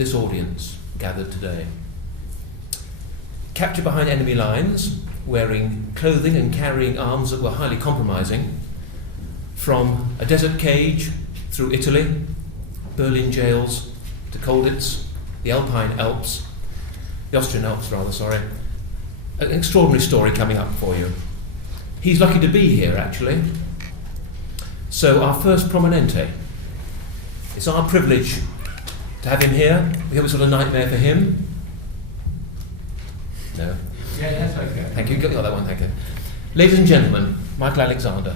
this audience gathered today. Captured behind enemy lines, wearing clothing and carrying arms that were highly compromising, from a desert cage through Italy, Berlin jails, to Colditz, the Austrian Alps, an extraordinary story coming up for you. He's lucky to be here, actually. So our first prominente. It's our privilege to have him here. We hope it's not a nightmare for him. No? Yeah, that's okay. Thank you. Got that one, thank you. Ladies and gentlemen, Michael Alexander.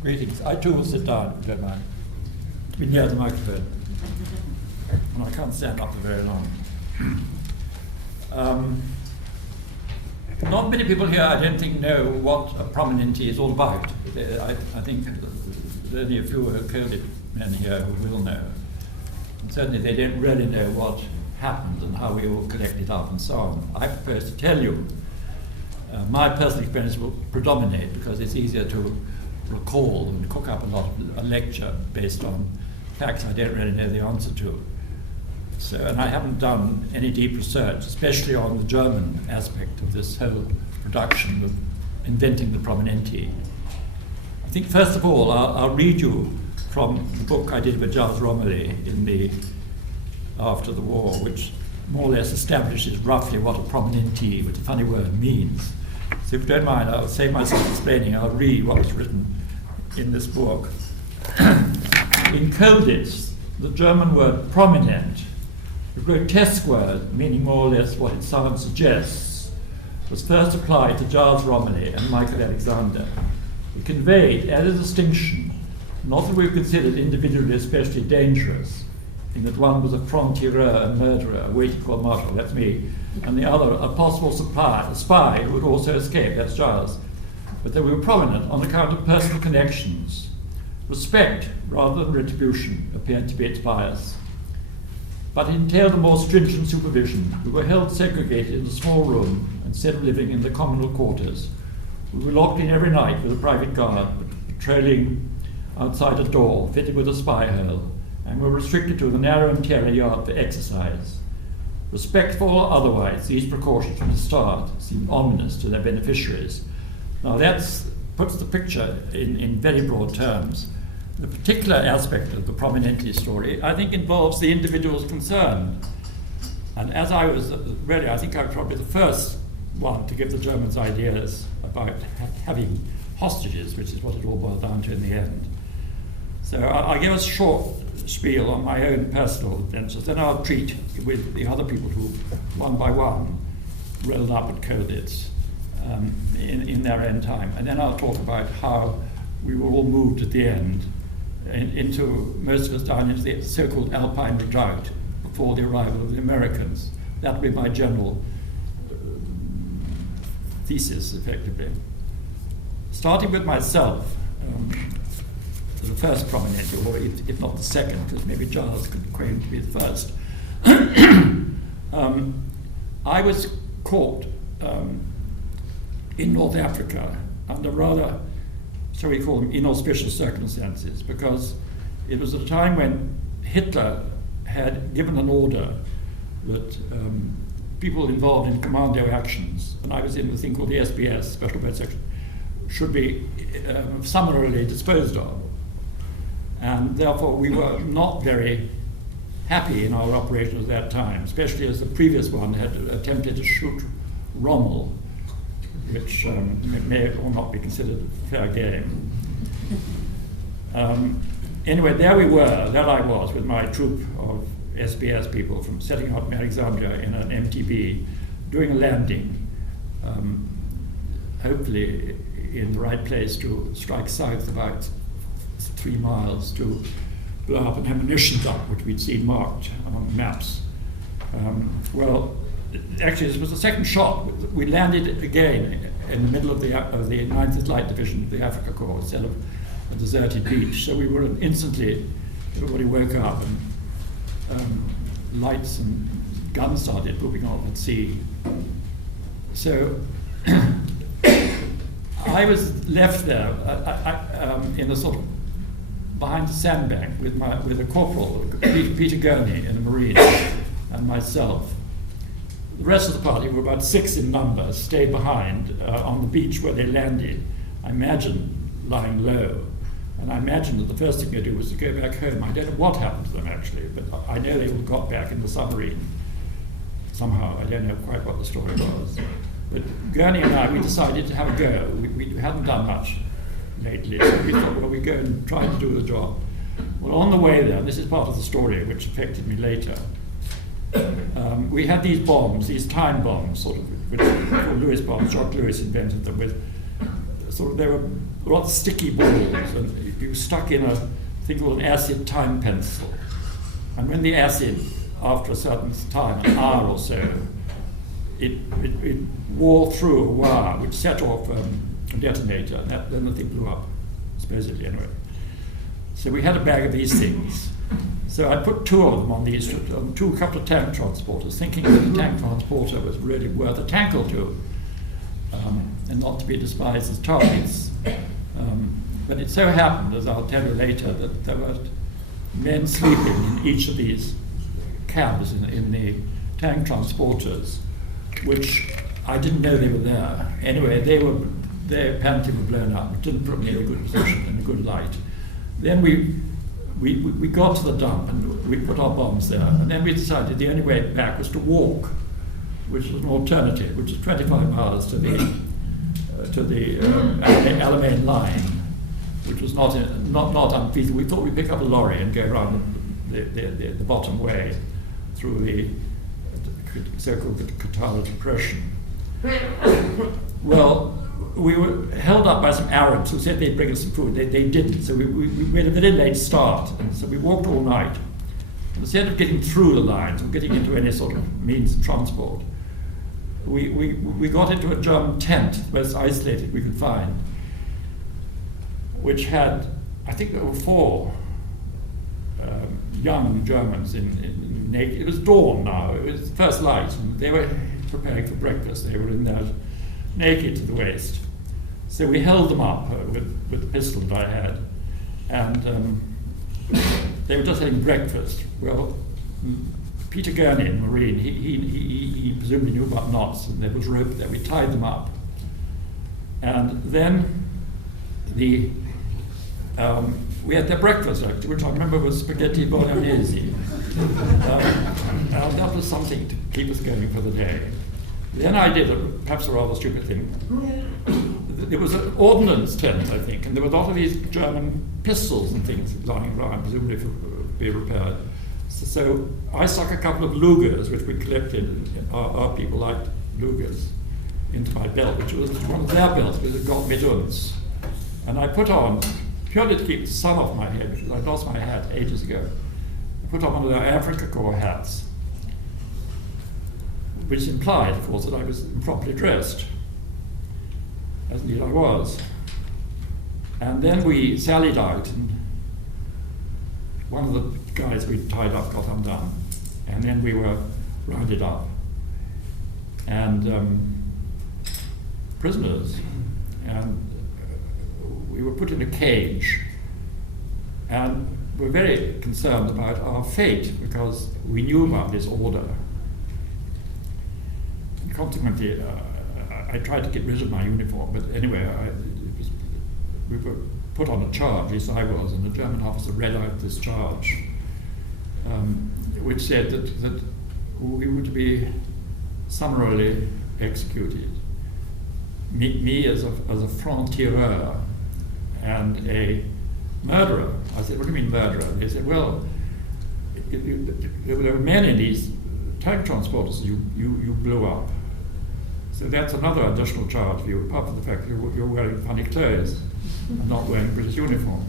Greetings. I too will sit down, if you don't mind. Be near the microphone. And I can't stand up for very long. Not many people here, I don't think, know what a prominente is all about. I think there are only a few coded men here who will know. And certainly they don't really know what happened and how we all collect it up and so on. I propose to tell you. My personal experience will predominate because it's easier to recall and cook up a lecture based on facts I don't really know the answer to. So, and I haven't done any deep research, especially on the German aspect of this whole production of inventing the prominente. I think first of all, I'll read you from the book I did with Giles Romilly after the war, which more or less establishes roughly what a prominente, which is a funny word, means. So if you don't mind, I'll save myself explaining. I'll read what was written in this book. In Colditz, the German word prominent, a grotesque word meaning more or less what its sound suggests, was first applied to Giles Romilly and Michael Alexander. It conveyed, as a distinction, not that we were considered individually especially dangerous, in that one was a franc-tireur and murderer waiting for martial, that's me, and the other a possible spy who would also escape, that's Giles. But that we were prominent on account of personal connections. Respect, rather than retribution, appeared to be its bias. But it entailed a more stringent supervision. We were held segregated in a small room instead of living in the communal quarters. We were locked in every night with a private guard, patrolling outside a door fitted with a spy hole, and were restricted to the narrow interior yard for exercise. Respectful or otherwise, these precautions from the start seemed ominous to their beneficiaries. Now that puts the picture in very broad terms. The particular aspect of the prominente story, I think, involves the individuals concerned. And as I was, I think I was probably the first one to give the Germans ideas about having hostages, which is what it all boiled down to in the end. So I'll give a short spiel on my own personal adventures, then I'll treat with the other people who, one by one, rolled up at Colditz in their own time. And then I'll talk about how we were all moved at the end into, most of us down into the so-called Alpine Redoubt before the arrival of the Americans. That will be my general thesis, effectively. Starting with myself, the first prominente, or if not the second, because maybe Giles could claim to be the first. I was caught in North Africa under rather, shall we call them, inauspicious circumstances, because it was a time when Hitler had given an order that people involved in commando actions, and I was in the thing called the SBS, Special Bird Section, should be summarily disposed of. And therefore we were not very happy in our operations at that time, especially as the previous one had attempted to shoot Rommel, which may or not be considered a fair game. Anyway, there I was with my troop of SBS people from setting out in Alexandria in an MTB, doing a landing, hopefully in the right place to strike south about 3 miles to blow up an ammunition dump, which we'd seen marked on maps. Well, actually, this was the second shot. We landed again in the middle of the 9th Light Division of the Africa Corps instead of a deserted beach. So we were instantly, everybody woke up and lights and guns started moving off at sea. So I was left there in a sort of behind the sandbank with a corporal, Peter Gurney, in a Marine, and myself. The rest of the party, were about 6 in number, stayed behind on the beach where they landed. I imagine lying low. And I imagined that the first thing they do was to go back home. I don't know what happened to them actually, but I know they all got back in the submarine somehow. I don't know quite what the story was. But Gurney and I, we decided to have a go. We hadn't done much lately, so we thought, well, we go and try to do the job. Well, on the way there, this is part of the story which affected me later, we had these bombs, these time bombs, sort of, which were called Lewis bombs. Jock Lewis invented them with, sort of, they were lots of sticky balls, and you stuck in a thing called an acid time pencil. And when the acid, after a certain time, an hour or so, it wore through a wire which set off a detonator, and then the thing blew up, supposedly anyway. So we had a bag of these things. So I put 2 of them on these, on a couple of tank transporters, thinking that the tank transporter was really worth a tank or two, and not to be despised as targets. But it so happened, as I'll tell you later, that there were men sleeping in each of these cabs in the tank transporters, which I didn't know they were there. Anyway, they apparently were blown up. It didn't put me in a good position, in a good light. Then we got to the dump and we put our bombs there, and then we decided the only way back was to walk, which was an alternative, which is 25 miles to the Alamein line, which was not unfeasible. We thought we'd pick up a lorry and go around the bottom way through the so-called Catala Depression. Well, we were held up by some Arabs who said they'd bring us some food. They didn't, so we made a very late start, and so we walked all night. Instead of getting through the lines or getting into any sort of means of transport, we got into a German tent, the most isolated we could find, which had, I think there were 4 young Germans in naked. It was dawn now, it was first light, and they were preparing for breakfast. They were in there naked to the waist. So we held them up with the pistol that I had, and they were just having breakfast. Well, Peter Gurney, Marine, he presumably knew about knots, and there was rope there. We tied them up. And then we had their breakfast, actually, which I remember was spaghetti bolognese. And that was something to keep us going for the day. Then I did perhaps a rather stupid thing. There was an ordnance tent, I think, and there were a lot of these German pistols and things lying around, presumably to be repaired. So I stuck a couple of Lugers, which we collected, our people liked Lugers, into my belt, which was one of their belts, because it got miduns. And I put on, purely to keep the sun off my head, because I lost my hat ages ago, I put on one of their Africa Corps hats, which implied, of course, that I was improperly dressed, as indeed I was. And then we sallied out, and one of the guys we tied up got undone, and then we were rounded up, and prisoners, and we were put in a cage, and we're very concerned about our fate, because we knew about this order. Consequently, I tried to get rid of my uniform, but anyway, we were put on a charge, at least I was, and the German officer read out this charge, which said that we were to be summarily executed. Me as a franc-tireur and a murderer. I said, what do you mean murderer? They said, well, there were men in these tank transporters you blew up. So that's another additional charge for you, apart from the fact that you're wearing funny clothes and not wearing a British uniform.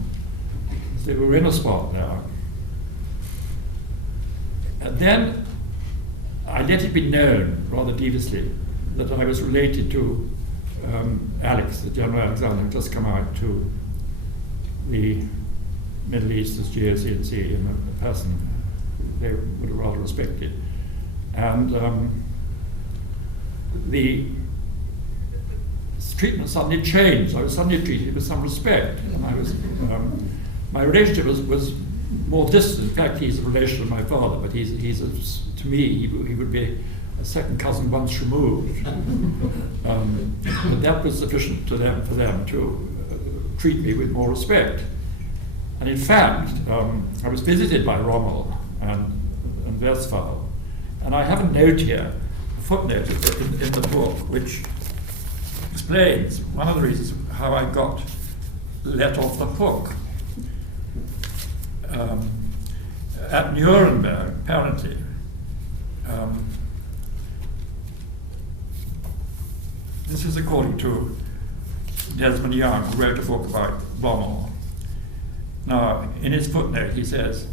So we were in a spot there. And then I let it be known, rather deviously, that I was related to Alex, the General Alexander, who just come out to the Middle East as GOC&C, and a person they would have rather respected. And the treatment suddenly changed. I was suddenly treated with some respect, and I was my relationship was more distant. In fact, he's a relation of my father, but to me he would be a second cousin once removed. But that was sufficient for them to treat me with more respect. And in fact, I was visited by Rommel and Westphal, and I have a note here, a footnote in the book, which explains one of the reasons how I got let off the hook. At Nuremberg, apparently, this is according to Desmond Young, who wrote a book about Rommel. Now, in his footnote, he says,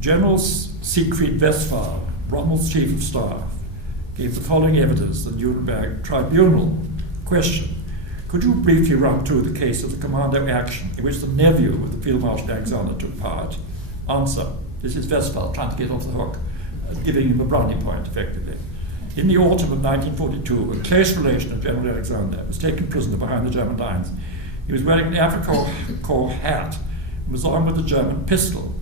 General Siegfried Westphal, Rommel's chief of staff, gave the following evidence at the Nuremberg tribunal. Question: could you briefly run through the case of the commando action in which the nephew of the Field Marshal Alexander took part? Answer: this is Westphal trying to get off the hook, giving him a brownie point, effectively. In the autumn of 1942, a close relation of General Alexander was taken prisoner behind the German lines. He was wearing an African Corps hat and was armed with a German pistol.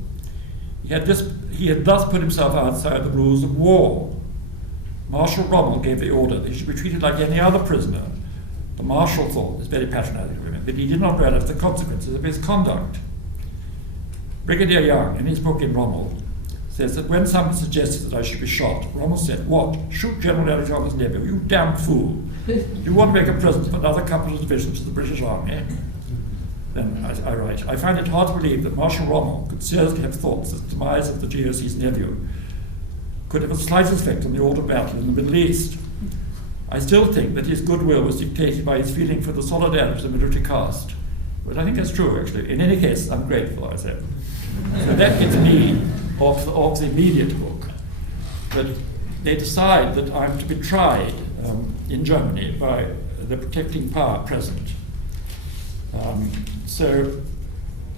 He had thus put himself outside the rules of war. Marshal Rommel gave the order that he should be treated like any other prisoner. The Marshal thought, this very patriotic of him, that he did not realize the consequences of his conduct. Brigadier Young, in his book In Rommel, says that when someone suggested that I should be shot, Rommel said, "What? Shoot General Alexander's nephew? You damn fool. You want to make a present of another couple of divisions to the British Army?" Then I write, I find it hard to believe that Marshal Rommel could seriously have thought that the demise of the GOC's nephew could have a slight effect on the order of battle in the Middle East. I still think that his goodwill was dictated by his feeling for the solidarity of the military caste. But I think that's true, actually. In any case, I'm grateful, I said. So that gets me off the immediate book. But they decide that I'm to be tried in Germany by the protecting power present. So,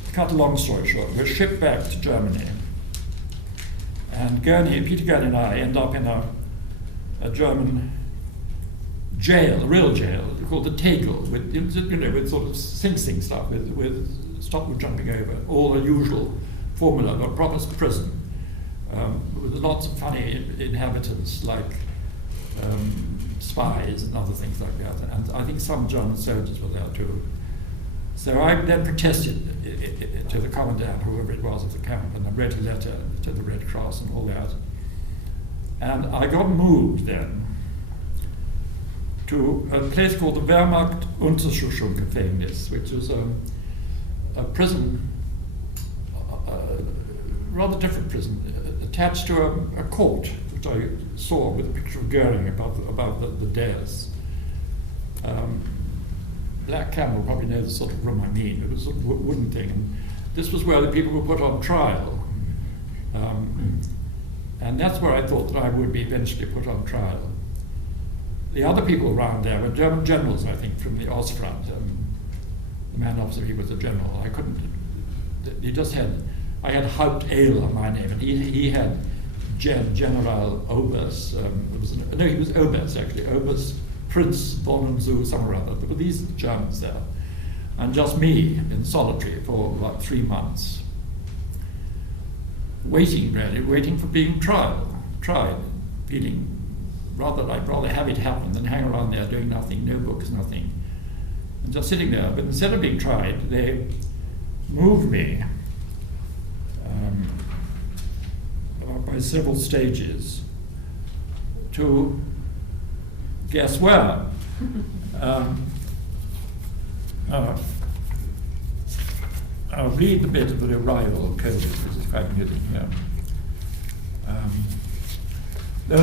to cut a long story short, we're shipped back to Germany. And Peter Gurney and I end up in a German jail, a real jail, called the Tegel, with sort of Sing Sing stuff, with stop and jumping over, all the usual formula of a proper prison, with lots of funny inhabitants like spies and other things like that. And I think some German soldiers were there too. So I then protested to the commandant, whoever it was at the camp, and I wrote a letter to the Red Cross and all that. And I got moved then to a place called the Wehrmacht Untersuchungsgefängnis, which was a prison, a rather different prison, attached to a court, which I saw with a picture of Goering above the dais. Black Camel probably knows the sort of room I mean. It was a sort of wooden thing. And this was where the people were put on trial. And that's where I thought that I would be eventually put on trial. The other people around there were German generals, I think, from the Ostfront. The man opposite me was a general. I had Haupt Ale on my name, and he had General Oberst. He was Oberst, actually. Oberst Prince von Zoo, somewhere or other. But these are the Germans there. And just me in solitary for about 3 months. Waiting for being tried, feeling I'd rather have it happen than hang around there doing nothing, no books, nothing. And just sitting there. But instead of being tried, they moved me by several stages to guess where? I'll read the bit of the arrival of Colditz, which is quite amusing here.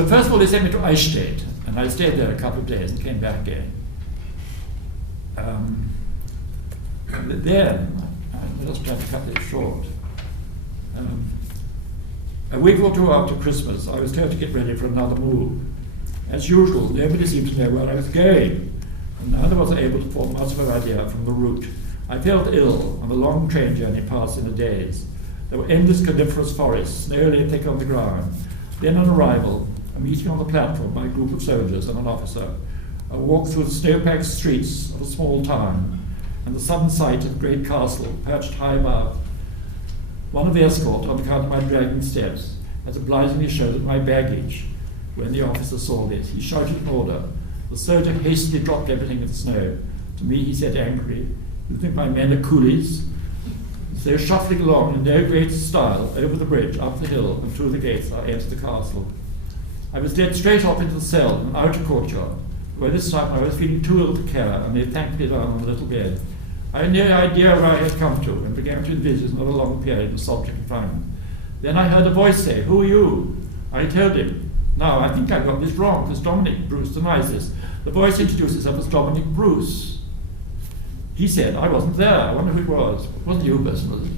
First of all, they sent me to Eichstätt, and I stayed there a couple of days and came back again. Then, I'll just try to cut this short. A week or two after Christmas, I was told to get ready for another move. As usual, nobody seemed to know where I was going, and neither was I able to form much of an idea from the route. I felt ill, and the long train journey passed in a daze. There were endless coniferous forests, snow lay thick on the ground. Then on arrival, a meeting on the platform by a group of soldiers and an officer, I walked through the snow-packed streets of a small town and the southern sight of a great castle perched high above. One of the escort, on account of my dragging steps, had obligingly shouldered my baggage. When the officer saw this, he shouted an order. The soldier hastily dropped everything in the snow. To me, he said angrily, "You think my men are coolies?" So shuffling along in no great style, over the bridge, up the hill, and through the gates, I entered the castle. I was led straight up into the cell, an outer courtyard, where this time I was feeling too ill to care, and they thanked me down on a little bed. I had no idea where I had come to, and began to envisage another long period of solitary confinement. Then I heard a voice say, "Who are you?" I told him. Now, I think I got this wrong, because Dominic Bruce denies this. The voice introduced itself as Dominic Bruce. He said, "I wasn't there. I wonder who it was." It wasn't you, person, was it?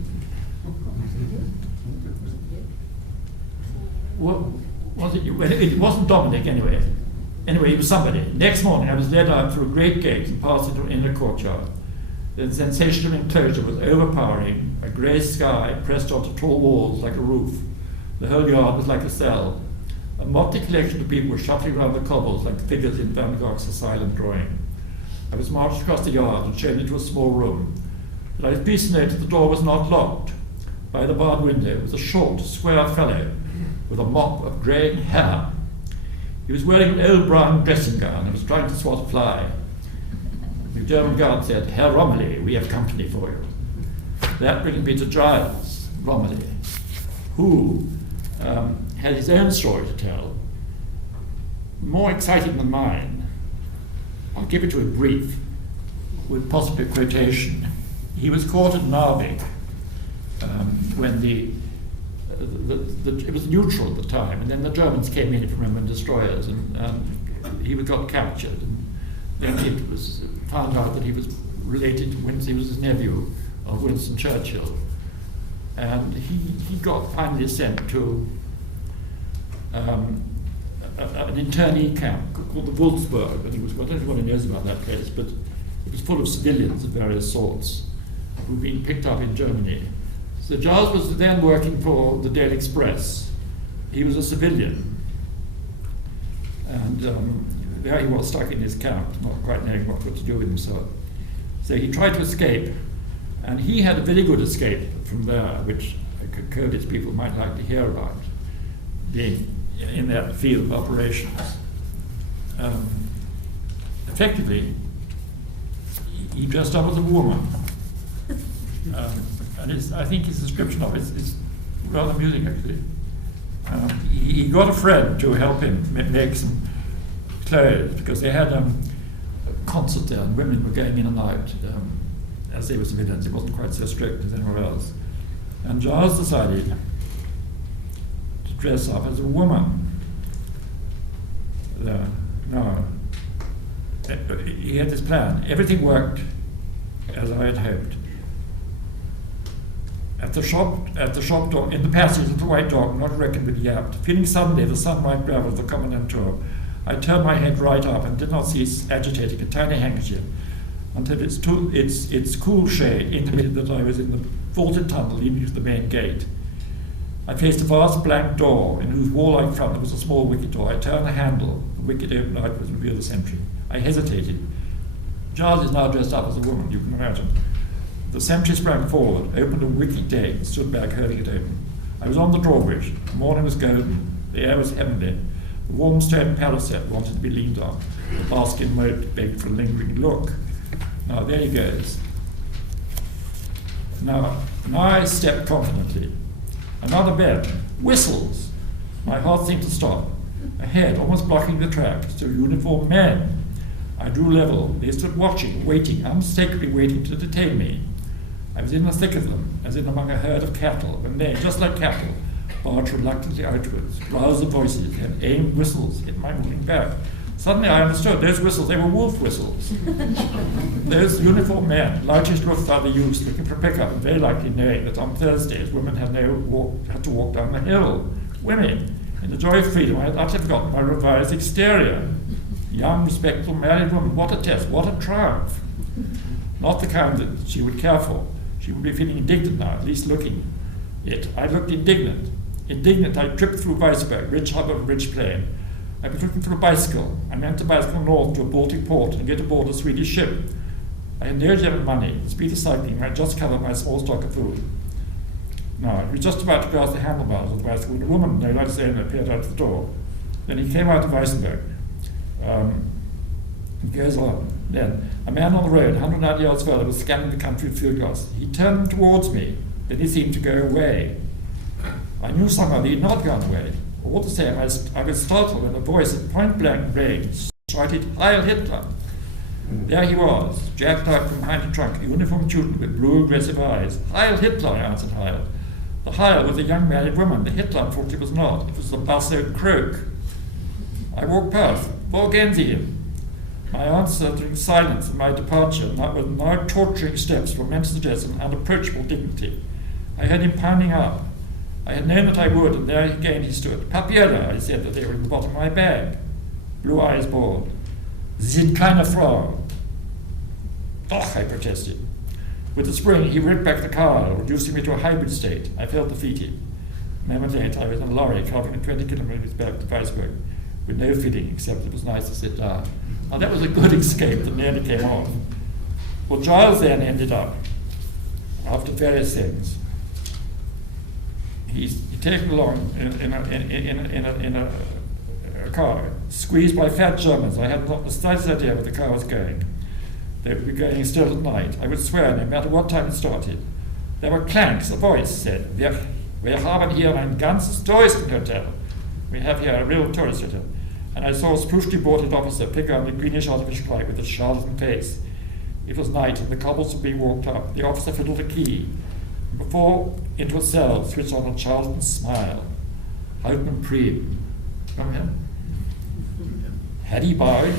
What was it? Well, it wasn't Dominic, anyway. Anyway, he was somebody. Next morning, I was led out through a great gate and passed into an inner courtyard. The sensation of enclosure was overpowering, a grey sky pressed onto tall walls like a roof. The whole yard was like a cell. A motley collection of people were shuffling around the cobbles like figures in Van Gogh's A Silent Drawing. I was marched across the yard and shown into a small room. But I was pleased to note that the door was not locked. By the barred window was a short, square fellow with a mop of greying hair. He was wearing an old brown dressing gown and was trying to swat a fly. The German guard said, "Herr Romilly, we have company for you." That brings me to Giles Romilly, who had his own story to tell, more exciting than mine. I'll give it to him brief, with possibly quotation. He was caught at Narvik when it was neutral at the time, and then the Germans came in, if you remember, in destroyers, and he got captured. And then it was found out that he was related to Winston, he was his nephew of Winston Churchill. And he got finally sent to an internee camp called the Wolfsburg, and he was, I don't know if anyone knows about that place, but it was full of civilians of various sorts who'd been picked up in Germany. So Giles was then working for the Daily Express. He was a civilian, and there he was stuck in his camp, not quite knowing what to do with himself. So he tried to escape, and he had a very good escape from there, which Colditz people might like to hear about, being in that field of operations. Effectively, he dressed up as a woman. And I think his description of it is rather amusing, actually. He got a friend to help him make some clothes, because they had a concert there, and women were going in and out as they were civilians. It wasn't quite so strict as anywhere else. And Giles decided to dress up as a woman. No. He had this plan. Everything worked as I had hoped. At the shop door, in the passage of the White Dog, not reckoned with yapped, feeling suddenly the sunlight gravel of the commandantore, I turned my head right up and did not cease agitating a tiny handkerchief until its cool shade intimated that I was in the vaulted tunnel leading to the main gate. I faced a vast blank door in whose wall-like front there was a small wicket door. I turned the handle, the wicket opened outwards and revealed the sentry. I hesitated. Giles is now dressed up as a woman, you can imagine. The sentry sprang forward, opened a wicket gate, and stood back holding it open. I was on the drawbridge. The morning was golden. The air was heavenly. The warm stone parapet wanted to be leaned on. The basket moat begged for a lingering look. Now, there he goes. Now I stepped confidently. Another bed. Whistles. My heart seemed to stop. Ahead, almost blocking the track, stood uniformed men. I drew level. They stood watching, waiting, unmistakably waiting to detain me. I was in the thick of them, as in among a herd of cattle, when they, just like cattle, barged reluctantly outwards, roused the voices, and aimed whistles hit my moving back. Suddenly I understood those whistles, they were wolf whistles. Those uniformed men, loutish looked by the youths looking for a pickup, and very likely knowing that on Thursdays women had to walk down the hill. Women, in the joy of freedom, I had utterly forgotten my revised exterior. Young, respectable, married woman, what a test, what a triumph. Not the kind that she would care for. She would be feeling indignant now, at least looking it. I looked indignant. Indignant, I tripped through Weisberg, rich hub of rich plain. I was looking for a bicycle. I meant to bicycle north to a Baltic port and get aboard a Swedish ship. I had no German money. The speed of cycling might just cover my small stock of food. Now, he was just about to cross the handlebars of the bicycle when a woman, no light saying, appeared out the door. Then he came out of Weissenberg. He goes on. Then, a man on the road, 190 yards further, was scanning the country with field glass. He turned towards me. Then he seemed to go away. I knew somehow that he had not gone away. All the same, I was startled when a voice at point-blank range shouted, "Heil Hitler!" There he was, jacked out from behind a trunk, a uniformed Teuton with blue, aggressive eyes. "Heil Hitler!" I answered Heil. The Heil was a young married woman. The Hitler, unfortunately, was not. It was the basso croak. I walked past. "Wo gehen Sie hin?" My answer during silence and my departure, with now torturing steps, were meant to suggest an unapproachable dignity. I heard him pounding up. I had known that I would, and there again he stood. "Papiere," I said, that they were in the bottom of my bag. Blue eyes bored. "Sie sind keine Frau." "Doch," I protested. With a spring, he ripped back the car, reducing me to a hybrid state. I felt defeated. A moment later, I was in a lorry traveling 20 kilometers back to Weisberg with no feeling except it was nice to sit down. Now, that was a good escape that nearly came off. Well, Giles then ended up, after various things, he's taken along in a car, squeezed by fat Germans. I had not the slightest idea where the car was going. They would be going still at night. I would swear, no matter what time it started. There were clanks. A voice said, "Wir haben hier ein ganzes Touristenhotel." We have here a real tourist hotel. And I saw a sprucely booted officer pick on the greenish artificial light with a charlatan face. It was night, and the cobbles were being walked up. The officer fiddled a key. And before, into a cell, switched on a charlatan smile. Hauptmann Prieb. Come here. Had he bowed?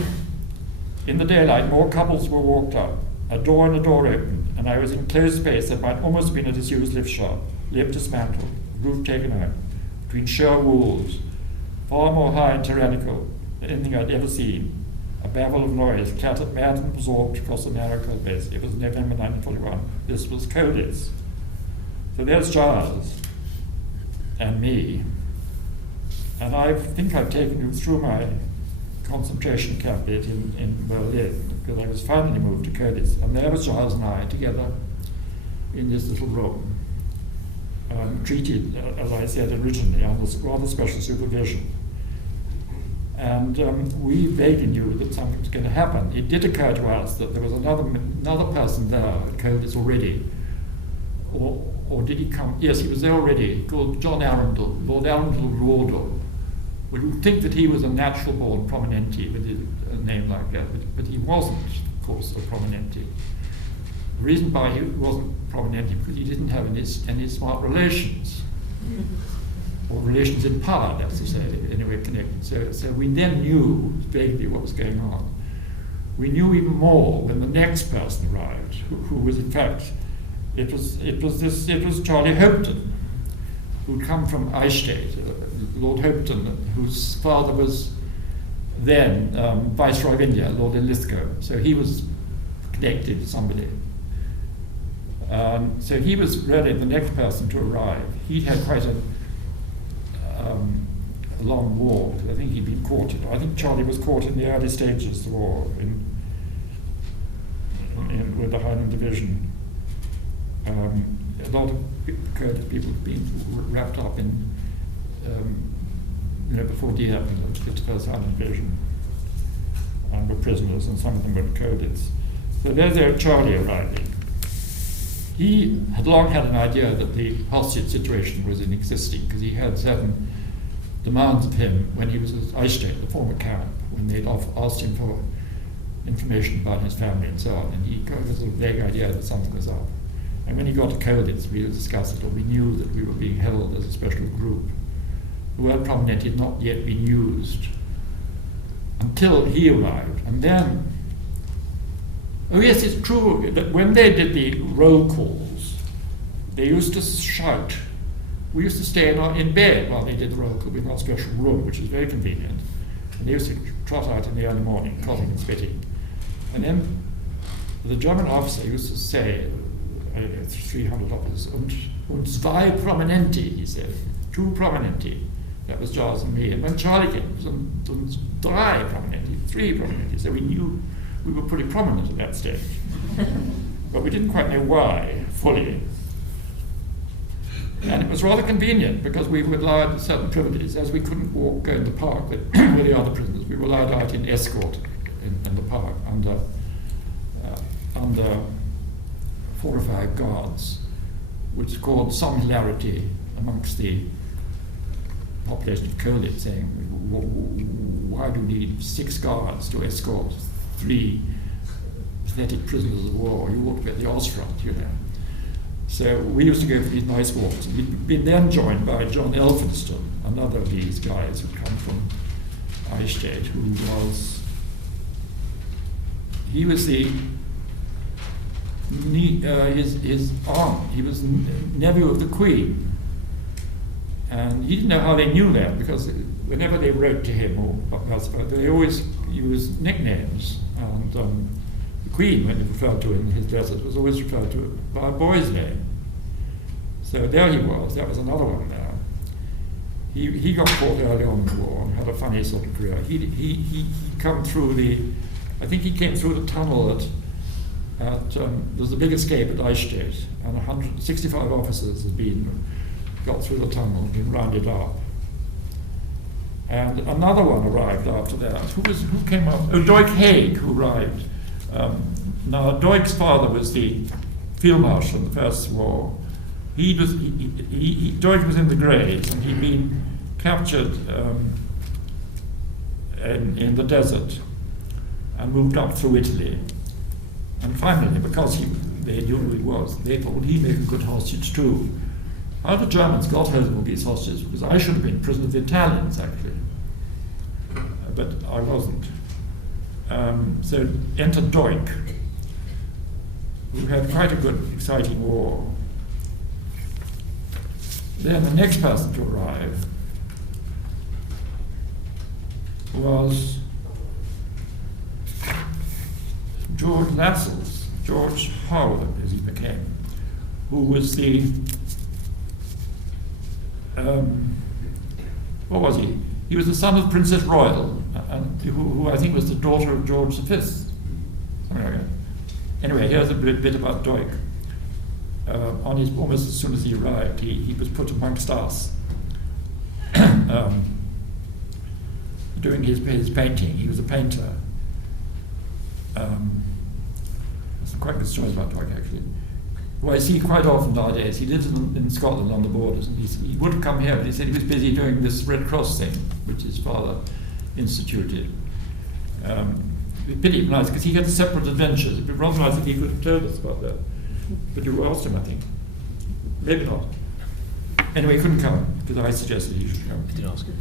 In the daylight, more couples were walked up. A door opened, and I was in closed space that might almost have been a disused lift shaft. Lift dismantled, roof taken out, between sheer walls, far more high and tyrannical than anything I'd ever seen. A babble of noise clattered mad and absorbed across the narrow cold base. It was November 1941. This was Colditz. So there's Giles and me. And I think I've taken you through my concentration camp bit in Berlin, because I was finally moved to Colditz. And there was Giles and I together in this little room, treated, as I said originally, under rather special supervision. And we vaguely knew that something was going to happen. It did occur to us that there was another person there at Colditz already. Or did he come? Yes, he was there already, called John Arundel, Lord Arundel of Rawdon. We would think that he was a natural-born prominente with a name like that, but he wasn't, of course, a prominente. The reason why he wasn't prominente because he didn't have any smart relations, or relations in power, that's to say, anyway connected. So we then knew vaguely what was going on. We knew even more when the next person arrived, who was in fact, it was Charlie Hopton, who'd come from Eichstätt, Lord Hopton, whose father was then Viceroy of India, Lord Linlithgow. So he was connected to somebody. So he was really the next person to arrive. He'd had quite a long war. I think he'd been caught. I think Charlie was caught in the early stages of the war with the Highland Division. A lot of Kurdish people have been wrapped up in, before Dieppe, the first Highland Division, and were prisoners, and some of them were at Colditz. So there's Charlie arriving. He had long had an idea that the hostage situation was inexisting, because he had certain demands of him when he was at Eichstätt, the former camp, when they'd asked him for information about his family and so on, and he got a sort of vague idea that something was up. And when he got to Colditz, we discussed it, or we knew that we were being held as a special group. The word prominent had not yet been used until he arrived. And then, oh yes, it's true that when they did the roll calls, they used to shout. We used to stay in bed while they did the roll call. We had a special room, which was very convenient. And they used to trot out in the early morning, coughing and spitting. And then the German officer used to say, 300 officers, und zwei Prominenti, he said, 2 Prominenti. That was Giles and me. And when Charlie came, it was drei Prominenti, 3 prominenti. So we knew we were pretty prominent at that stage. But we didn't quite know why, fully. And it was rather convenient because we were allowed certain privileges, as we couldn't go in the park with the other prisoners. We were allowed out in escort in the park under 4 or 5 guards, which caused some hilarity amongst the population of Colditz, saying, why do we need 6 guards to escort 3 pathetic prisoners of war? You ought to be at the Oz front, you know. So we used to go for these nice walks. We'd been then joined by John Elphinston, another of these guys who come from Eichstätt, who was his aunt, he was nephew of the Queen. And he didn't know how they knew that, because whenever they wrote to him, they always used nicknames. And the Queen, when he referred to in his letters, was always referred to by a boy's name. So there he was. That was another one there. He got caught early on in the war and had a funny sort of career. He come through I think he came through the tunnel there was a big escape at Eichstätt, and 165 officers had got through the tunnel and been rounded up. And another one arrived after that. Who came up? Oh, Doig Haig, who arrived. Now, Doig's father was the field marshal in the First War. Doig was in the Greys, and he'd been captured in the desert and moved up through Italy. And finally, because they knew who he was, they thought he'd make a good hostage too. How the Germans got hold of all these hostages, because I should have been prisoner of the Italians, actually. But I wasn't. So entered Doig, who had quite a good, exciting war. Then the next person to arrive was George Lascelles, George Howard, as he became, who was the what was he? He was the son of Princess Royal, and who I think was the daughter of George V. Something like that. Anyway, here's a bit about Doig. Almost as soon as he arrived, he was put amongst us, doing his painting. He was a painter. There's some quite good stories about Doig, actually. Who I see quite often nowadays. He lives in Scotland on the borders, and he would have come here, but he said he was busy doing this Red Cross thing, which his father instituted. It'd be pretty nice, because he had separate adventures. It'd be rather nice if he could have told us about that. But you asked him, I think. Maybe not. Anyway, he couldn't come, because I suggested he should come. Did you ask him?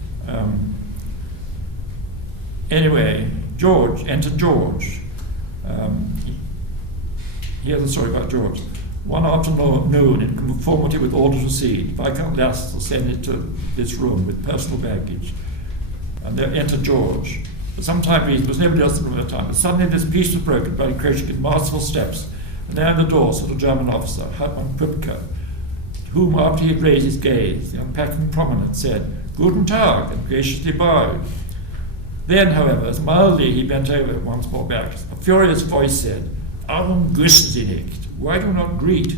Anyway, entered George. Here's a story about George. One afternoon, in conformity with orders received, Viscount Lascelles ascended to this room with personal baggage. And there entered George. For some time reason, there was nobody else in the room at the time, but suddenly this peace was broken by encroaching in masterful steps. And there in the door stood a German officer, Hartmann Kripke, to whom, after he had raised his gaze, the unpacking prominent said, "Guten Tag," and graciously bowed. Then, however, as mildly he bent over once more back, a furious voice said, "Warum grüßen Sie nicht? Why do you not greet?"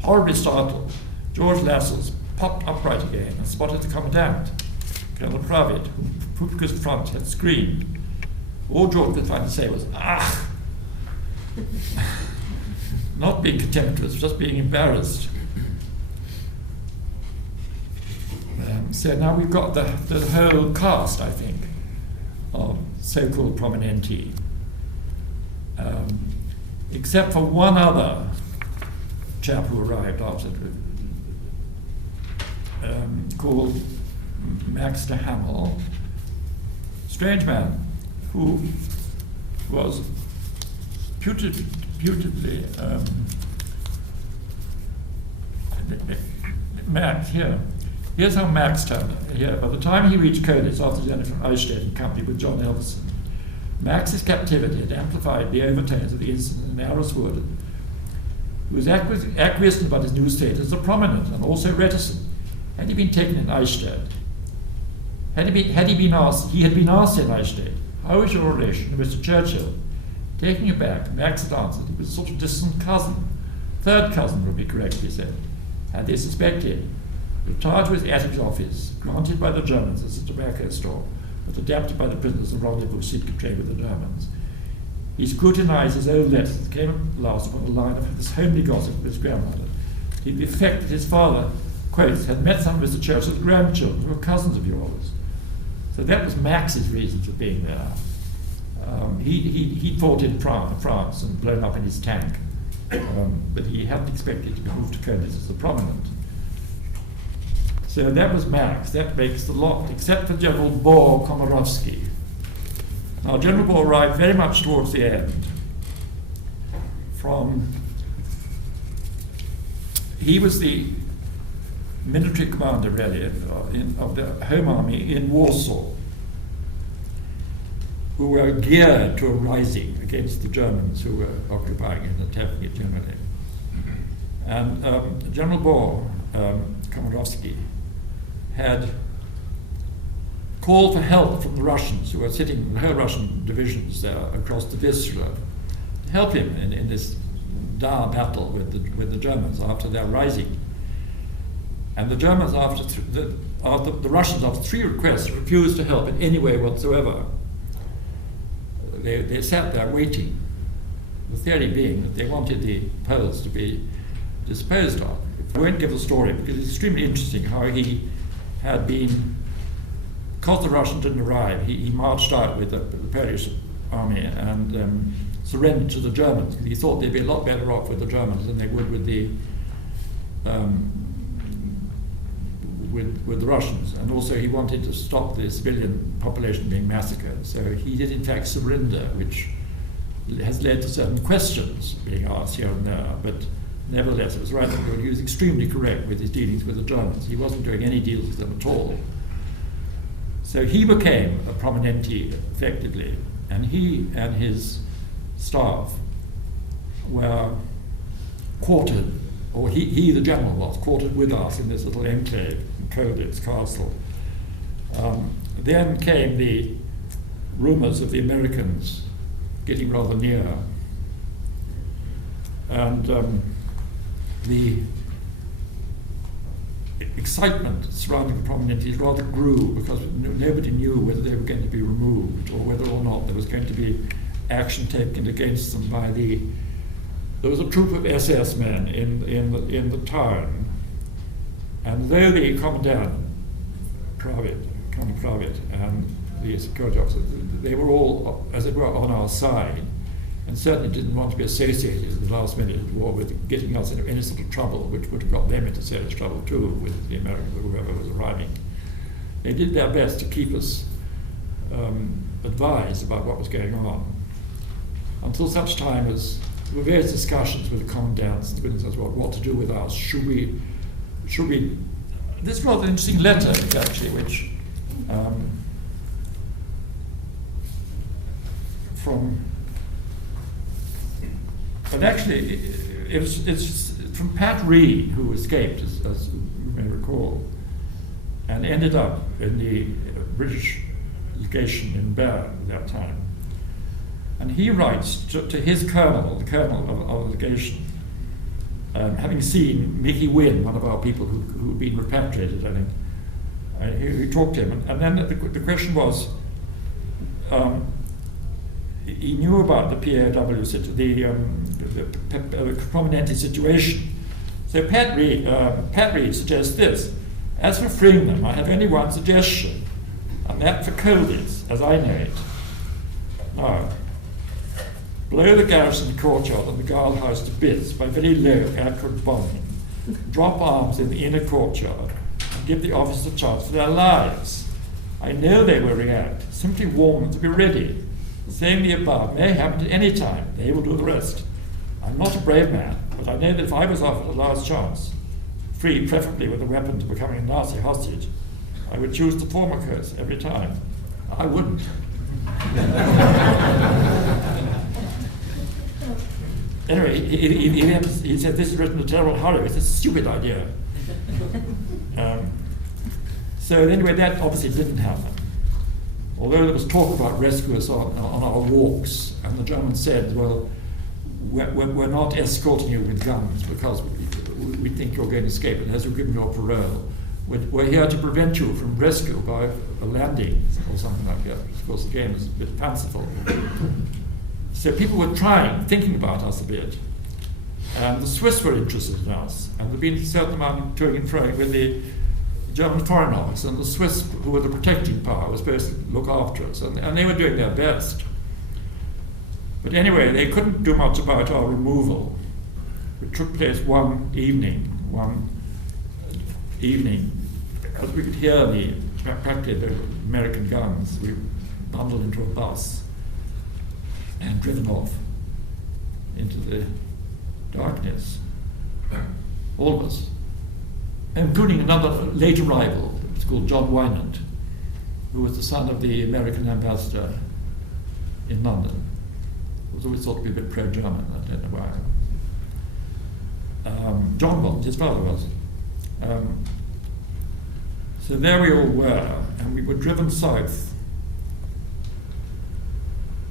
Horribly startled, George Lascelles popped upright again and spotted the commandant, Colonel Pravitt, whom Kripke's front had screamed. All George could find to say was, "Ah!" Not being contemptuous, just being embarrassed. So now we've got the whole cast, I think, of so-called prominenti, except for one other chap who arrived after, called Max de Hamel, strange man, who was putedly Max, here's how Max turned up. Here, by the time he reached Colditz after his entry from Eichstätt in company with John Elverson, Max's captivity had amplified the overtones of the incident in Aarhuswood, who was acquiescent about his new status as a prominent and also reticent. Had he been taken in Eichstätt? He had been asked in Eichstätt, "How is your relation to Mr. Churchill?" Taking it back, Max had answered he was a sort of distant cousin. Third cousin would be correct, he said. Had they suspected? Retired to his attic office, granted by the Germans as a tobacco store, but adapted by the prisoners of rendezvous seeking trade with the Germans. He scrutinized his own letters and came at last upon a line of this homely gossip of his grandmother, to the effect that his father, quotes, had met some of Mr. Churchill's grandchildren who were cousins of yours. So that was Max's reason for being there. He fought in France and blown up in his tank, but he hadn't expected to be moved to Colditz as a prominent. So that was Max. That makes the lot, except for General Komorowski. Now, General Bohr arrived very much towards the end. He was the military commander, really, of the Home Army in Warsaw, who were geared to a rising against the Germans who were occupying and attacking it generally. And General Bohr, Komorowski, had called for help from the Russians, who were sitting, the whole Russian divisions there across the Vistula, to help him in this dire battle with the Germans after their rising. And the Germans, the Russians, after 3 requests, refused to help in any way whatsoever. They sat there waiting, the theory being that they wanted the Poles to be disposed of. I won't give the story because it's extremely interesting how he had been, because the Russians didn't arrive, he marched out with the Polish army and surrendered to the Germans, because he thought they'd be a lot better off with the Germans than they would with the with the Russians. And also he wanted to stop the civilian population being massacred. So he did in fact surrender, which has led to certain questions being asked here and there, but nevertheless it was right and good. He was extremely correct with his dealings with the Germans. He wasn't doing any deals with them at all. So he became a prominente effectively, and he and his staff were quartered, or he the general was quartered with us in this little enclave in Colditz Castle. Then came the rumors of the Americans getting rather near, and the excitement surrounding the prominentes rather grew, because nobody knew whether they were going to be removed or whether or not there was going to be action taken against them by there was a troop of SS men in the town, and though the commandant, Colonel Pravit, and the security officer, they were all, as it were, on our side, and certainly didn't want to be associated in the last minute of the war with getting us into any sort of trouble, which would have got them into serious trouble too with the Americans or whoever was arriving. They did their best to keep us advised about what was going on, until such time as there were various discussions with the commandants and the witnesses about what to do with us. Should we? This is rather interesting letter, actually, which but actually, it's from Pat Reed, who escaped, as you may recall, and ended up in the British legation in Bern at that time. And he writes to his colonel, the colonel of the legation, having seen Mickey Wynne, one of our people who had been repatriated, I think. He talked to him, and then the question was, he knew about the POW, the prominente situation. So Pat Reed suggests this: as for freeing them, I have only one suggestion, and that for Colditz, as I know it. Now, blow the garrison courtyard and the guardhouse to bits by very low accurate bombing, drop arms in the inner courtyard, and give the officers a chance for their lives. I know they will react. Simply warn them to be ready. Saying the above may happen at any time. They will do the rest. I'm not a brave man, but I know that if I was offered a last chance, free preferably with a weapon to becoming a Nazi hostage, I would choose the former course every time. I wouldn't. Anyway, he said, this is written in a terrible hurry. It's a stupid idea. So anyway, that obviously didn't happen. although there was talk about rescuers on our walks, and the Germans said, well, we're not escorting you with guns because we think you're going to escape unless you're given your parole. We're here to prevent you from rescue by a landing or something like that. Of course, again, is a bit fanciful. So people were thinking about us a bit. And the Swiss were interested in us. And there'd been a certain amount of toing and froing with the German Foreign Office, and the Swiss, who were the protecting power, were supposed to look after us. And they were doing their best. But anyway, they couldn't do much about our removal. It took place one evening, as we could hear practically the American guns. We bundled into a bus and driven off into the darkness, all of us, including another late arrival. It was called John Wynant, who was the son of the American ambassador in London. He was always thought to be a bit pro-German, I don't know why. John wasn't, his father was. So there we all were, and we were driven south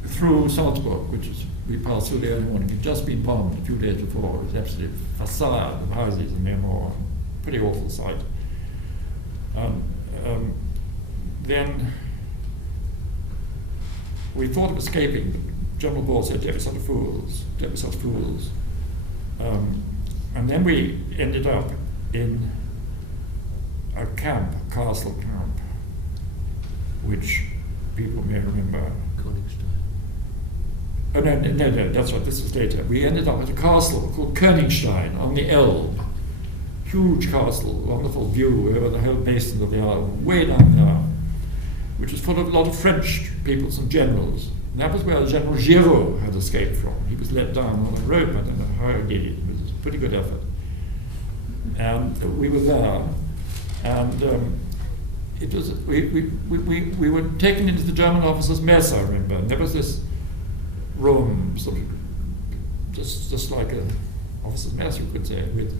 through Salzburg, which is, we passed through the early morning. We'd just been bombed a few days before. It was absolute facade of houses and no more. Pretty awful sight. Then we thought of escaping, but General Ball said, don't be such fools, don't be such fools. And then we ended up in a camp, a castle camp, which people may remember. Oh, no, that's right, this was later. We ended up at a castle called Königstein on the Elbe. Huge castle, wonderful view over the whole basin of the Elbe, way down there, which was full of a lot of French people, some generals. And that was where General Giraud had escaped from. He was let down on a rope, I don't know how he did it. It was a pretty good effort. And we were there, and it was we were taken into the German officers' mess, I remember, and there was this room, sort of just like an officers' mess, you could say, with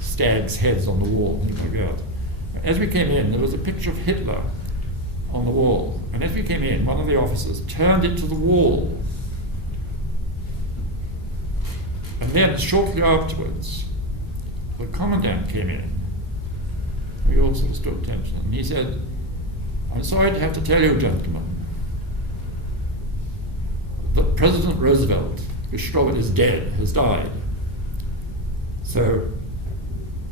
stags' heads on the wall, things like that. As we came in, there was a picture of Hitler on the wall, and as we came in, one of the officers turned it to the wall. And then, shortly afterwards, the commandant came in. We all sort of stood attention, and he said, I'm sorry to have to tell you, gentlemen, that President Roosevelt, is dead, has died. So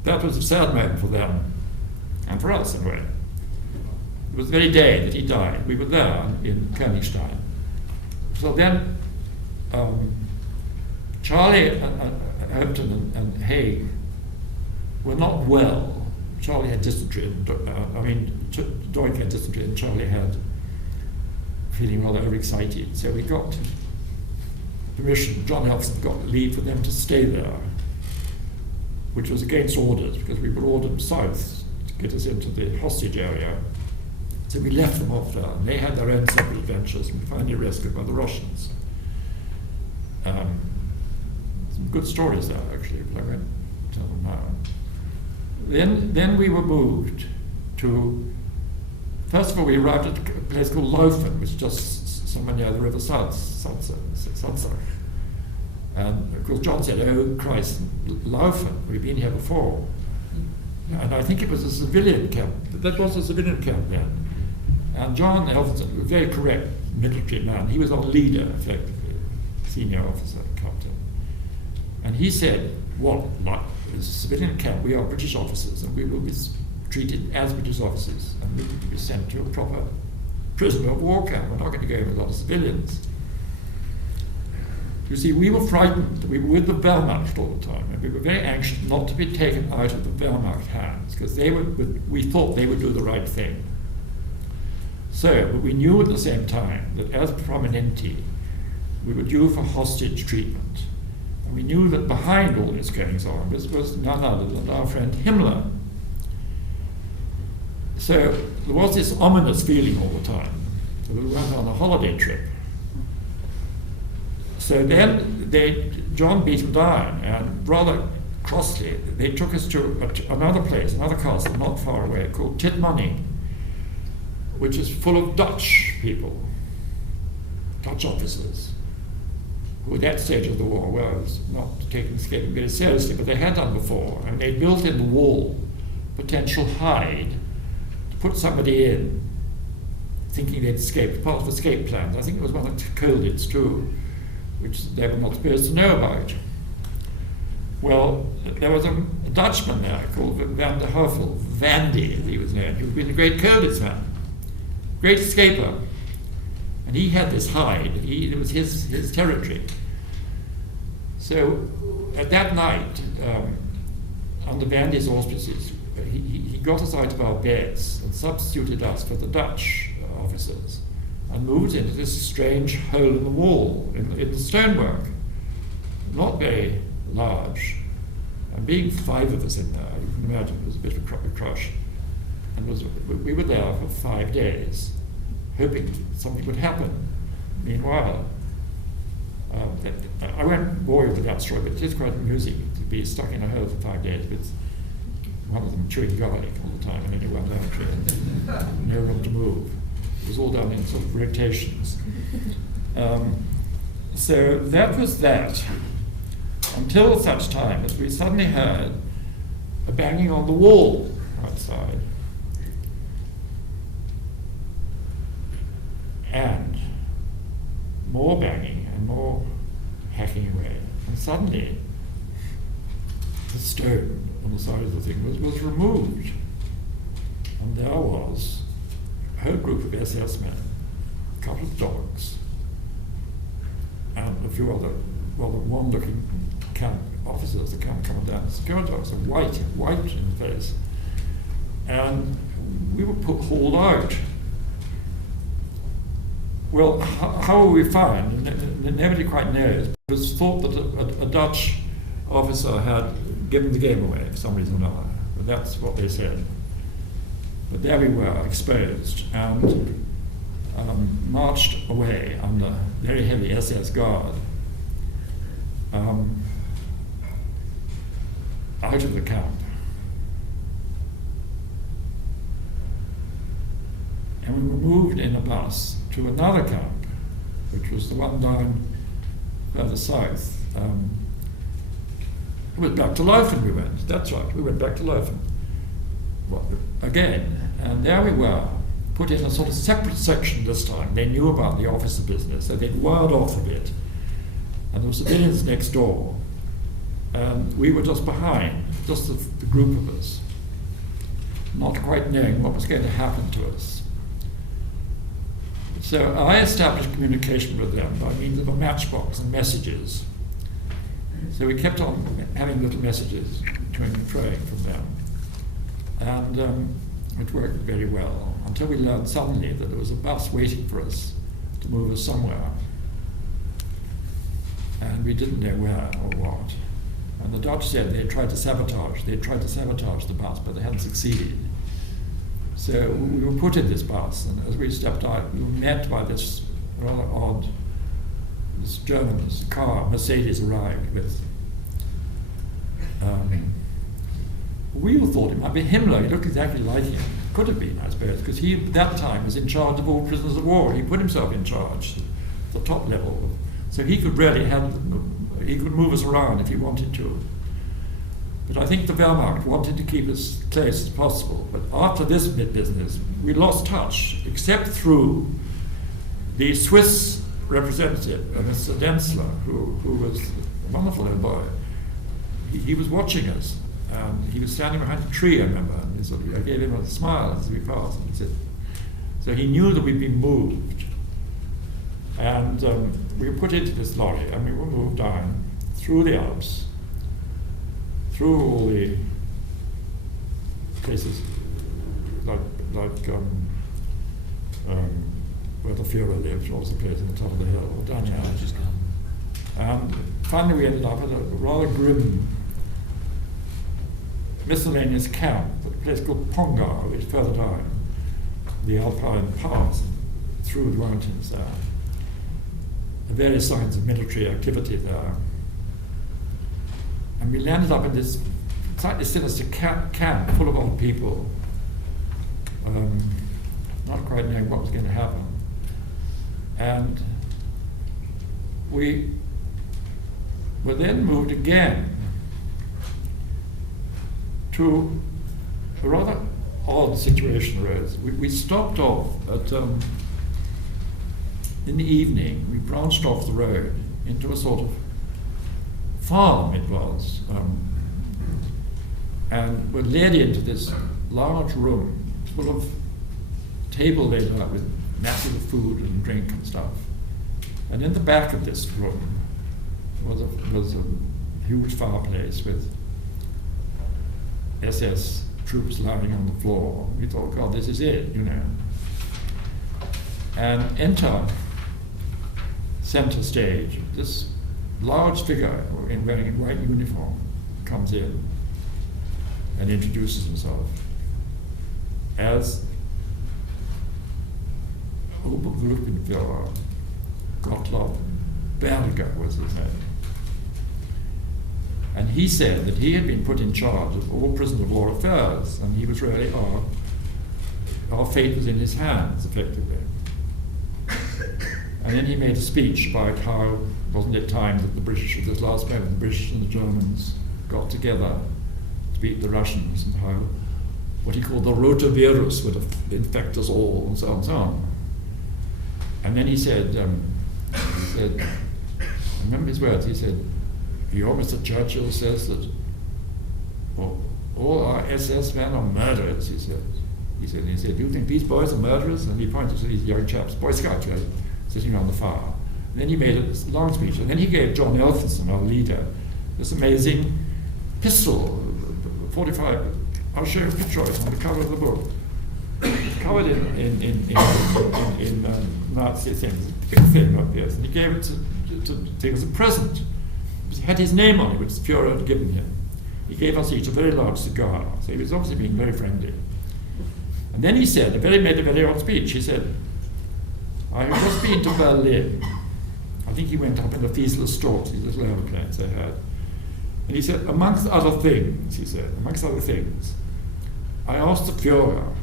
that was a sad moment for them, and for us anyway. It was the very day that he died. We were there in Königstein. So then Charlie Hampton and Haig were not well. Charlie had dysentery, Doig had dysentery, and Charlie had feeling rather overexcited. So we got permission, John Helfson got leave for them to stay there, which was against orders because we were ordered south to get us into the hostage area. So we left them off there, and they had their own separate adventures, and finally rescued by the Russians. Some good stories there, actually, but I won't tell them now. Then we were moved to, first of all, we arrived at a place called Laufen, which is just somewhere near the river Salzach. And of course, John said, oh Christ, Laufen, we've been here before. And I think it was a civilian camp. That was a civilian camp then. And John Elphinstone, a very correct military man, he was our leader, effectively, senior officer, captain. And he said, what, like, it's a civilian camp, we are British officers, and we will be treated as British officers, and we will be sent to a proper prisoner of war camp. We're not going to go with a lot of civilians. You see, we were frightened. We were with the Wehrmacht all the time, and we were very anxious not to be taken out of the Wehrmacht hands, because we thought they would do the right thing. So, but we knew at the same time that as prominenti, we were due for hostage treatment. And we knew that behind all this goings on was none other than our friend Himmler. So there was this ominous feeling all the time. So we went on a holiday trip. So then John beat him down, and rather crossly, they took us to another place, another castle not far away, called Titmoney, which is full of Dutch people, Dutch officers, who at that stage of the war were not taking escaping very seriously, but they had done before, and they built in the wall potential hide to put somebody in, thinking they'd escaped, part of escape plans. I think it was one of Colditz too, which they were not supposed to know about. Well, there was a Dutchman there called Van der Heuvel, Vandy, as he was known, who had been a great Colditz man, great escaper. And he had this hide, it was his territory. So at that night, under Vandy's auspices, he got us out of our beds and substituted us for the Dutch officers and moved into this strange hole in the wall, in the stonework. Not very large. And being 5 of us in there, you can imagine it was a bit of a crush. And we were there for 5 days, hoping something would happen. Meanwhile, I won't bore you with that story, but it is quite amusing to be stuck in a hole for 5 days with one of them chewing garlic all the time in any one lavatory and no room to move. It was all done in sort of rotations. So that was that, until such time as we suddenly heard a banging on the wall outside. And more banging and more hacking away. And suddenly, the stone on the side of the thing was removed. And there was a whole group of SS men, a couple of dogs, and a few other rather one-looking camp officers, the camp commandants, dogs, white in the face. And we were hauled out. Well, how were we found? Nobody quite knows. It was thought that a Dutch officer had given the game away for some reason or another. But that's what they said. But there we were, exposed, and marched away under very heavy SS guard, out of the camp. And we were moved in a bus to another camp, which was the one down further south. It was back to Laufen we went, that's right, we went back to Laufen. Well, again, and there we were, put in a sort of separate section this time. They knew about the officer business, so they'd wired off a bit. And there were civilians next door, and we were just behind, just the group of us, not quite knowing what was going to happen to us. So I established communication with them by means of a matchbox and messages. So we kept on having little messages to and froing from them. And it worked very well, until we learned suddenly that there was a bus waiting for us to move us somewhere. And we didn't know where or what. And the Dutch said they tried to sabotage the bus, but they hadn't succeeded. So we were put in this bus, and as we stepped out, we were met by this rather odd, this German car, Mercedes arrived with. We all thought it might be Himmler. He looked exactly like him. Could have been, I suppose, because he at that time was in charge of all prisoners of war. He put himself in charge, the top level. So he could really he could move us around if he wanted to. But I think the Wehrmacht wanted to keep us close as possible. But after this business, we lost touch, except through the Swiss representative, Mr. Denzler, who was a wonderful little boy. He was watching us. He was standing behind a tree, I remember. And I gave him a smile as we passed. And he said, so he knew that we'd been moved. And we were put into this lorry, and we were moved down through the Alps, through all the places like where the Führer lived, and also places on the top of the hill, or down here. And finally we ended up at a rather grim miscellaneous camp, a place called Pongar, which is further down the Alpine pass, through the mountains there. Various signs of military activity there. And we landed up in this slightly sinister camp full of old people, not quite knowing what was going to happen. And we were then moved again to a rather odd situation arose. We stopped off at, in the evening, we branched off the road into a sort of farm it was, and were led into this large room full of table laid out with masses of food and drink and stuff. And in the back of this room was a huge fireplace with SS troops lying on the floor. We thought, God, this is it, you know. And enter center stage, this large figure wearing a white uniform comes in and introduces himself as Obergruppenführer Gottlob Berger was his name. And he said that he had been put in charge of all prisoner of war affairs, and he was really our fate was in his hands, effectively. And then he made a speech about how, wasn't it time that the British, at this last moment, the British and the Germans got together to beat the Russians, and how what he called the Rote Virus would infect us all, and so on and so on. And then he said, I remember his words, he said, your Mr. Churchill says that all our SS men are murderers, he said. He said, do you think these boys are murderers? And he pointed to these young chaps, Boy Scouts, sitting around the fire. And then he made a long speech, and then he gave John Elphinson, our leader, this amazing pistol, 45. I'll show you a picture of it on the cover of the book. Covered in Nazi things, big thing like this, and he gave it to as a present. It had his name on it, which the Fuhrer had given him. He gave us each a very large cigar, so he was obviously being very friendly. And then he said, made a very odd speech. He said, I have just been to Berlin. I think he went up in the Fiesler Storch, these little aeroplanes they had. And he said, amongst other things, I asked the Fuhrer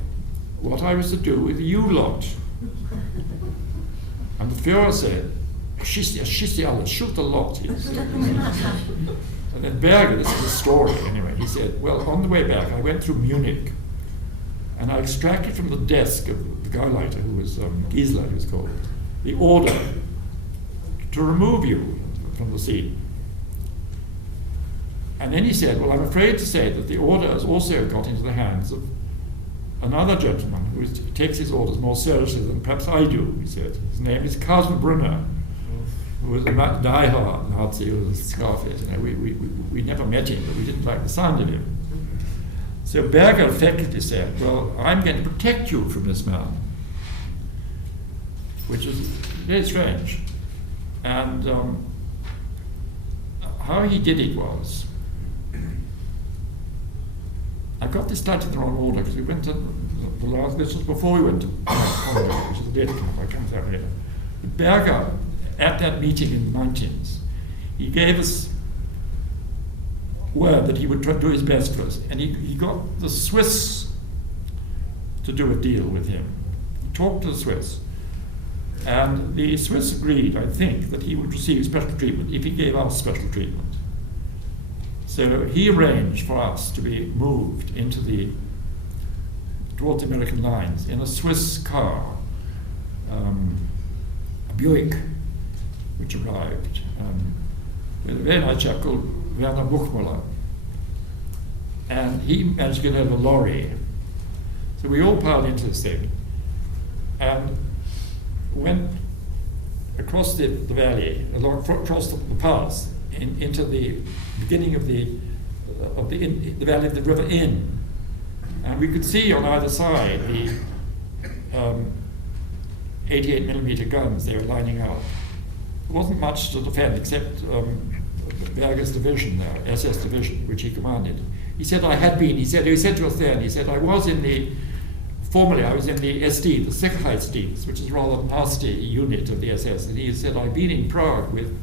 what I was to do with you lot. And the Fuhrer said, shoot the lot, he said. And then Berger, this is the story anyway, he said, well, on the way back, I went through Munich, and I extracted from the desk of the Gauleiter, who was Giesler, he was called, the order to remove you from the scene. And then he said, well, I'm afraid to say that the order has also got into the hands of another gentleman who takes his orders more seriously than perhaps I do, he said. His name is Kaltenbrunner, who was a die-hard Nazi, who was a Scarface. You know, we never met him, but we didn't like the sound of him. So Berger effectively said, well, I'm going to protect you from this man, which is very strange. And how he did it was, I got this slightly in the wrong order because we went to the last, this was before we went to which is the later camp, I comes out later. But Berger, at that meeting in the 19th, he gave us word that he would try to do his best for us. And he got the Swiss to do a deal with him. He talked to the Swiss. And the Swiss agreed, I think, that he would receive special treatment if he gave us special treatment. So he arranged for us to be moved towards the American lines in a Swiss car, a Buick, which arrived, with a very nice chap called Werner Buchmuller. And he managed to get over a lorry. So we all piled into this thing and went across the valley, across the pass, into the beginning of the valley of the River Inn. And we could see on either side the 88mm guns they were lining up. There wasn't much to defend except Berger's division there, SS division, which he commanded. He said I had been, he said to us then, he said formerly I was in the SD, the Sicherheitsdienst, which is a rather nasty unit of the SS. And he said I'd been in Prague with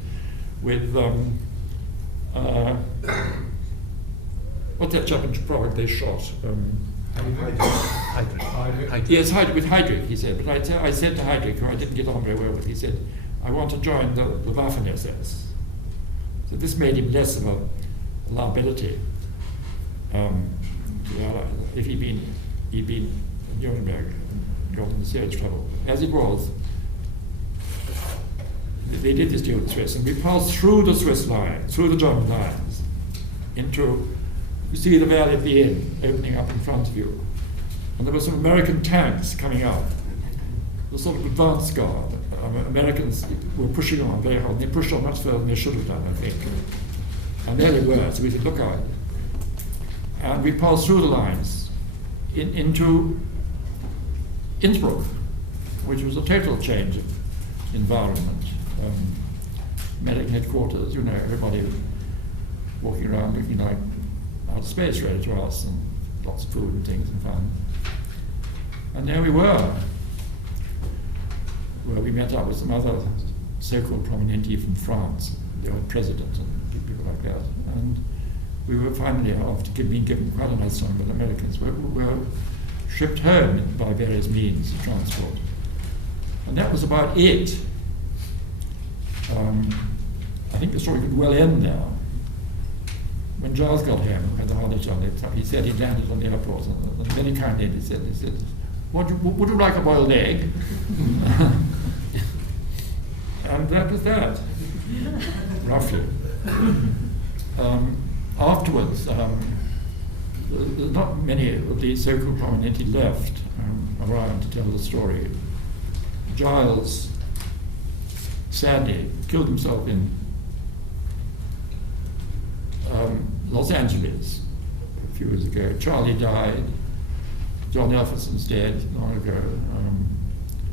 what's that chap in Prague they shot? Heydrich. Yes, with Heydrich, he said. But I said to Heydrich, who I didn't get on very well with, he said, I want to join the Waffen-SS. So this made him less of a liability. If he'd been in Nuremberg and got into serious trouble. As it was, they did this deal with the Swiss, and we passed through the Swiss line, through the German lines, into, you see the valley of the Inn opening up in front of you. And there were some American tanks coming up, the sort of advance guard. Americans were pushing on very hard. They pushed on much further than they should have done, I think. And there they were, so we said, look out. And we passed through the lines into Innsbruck, which was a total change of environment. Medic headquarters, everybody walking around looking like out of space really to us, and lots of food and things and fun. And there we were, where we met up with some other so-called prominenti from France, the old president and people like that. And we were finally, after being given quite a nice time by the Americans, were shipped home by various means of transport. And that was about it. I think the story could well end now. When Giles got home, had the Harnish on it, he said he landed on the airport, and very kindly he said, would you like a boiled egg? And that was that, roughly. Afterwards, not many of the so-called prominenti left around to tell the story. Giles sadly killed himself in Los Angeles a few years ago. Charlie died. John Elferson's dead long ago.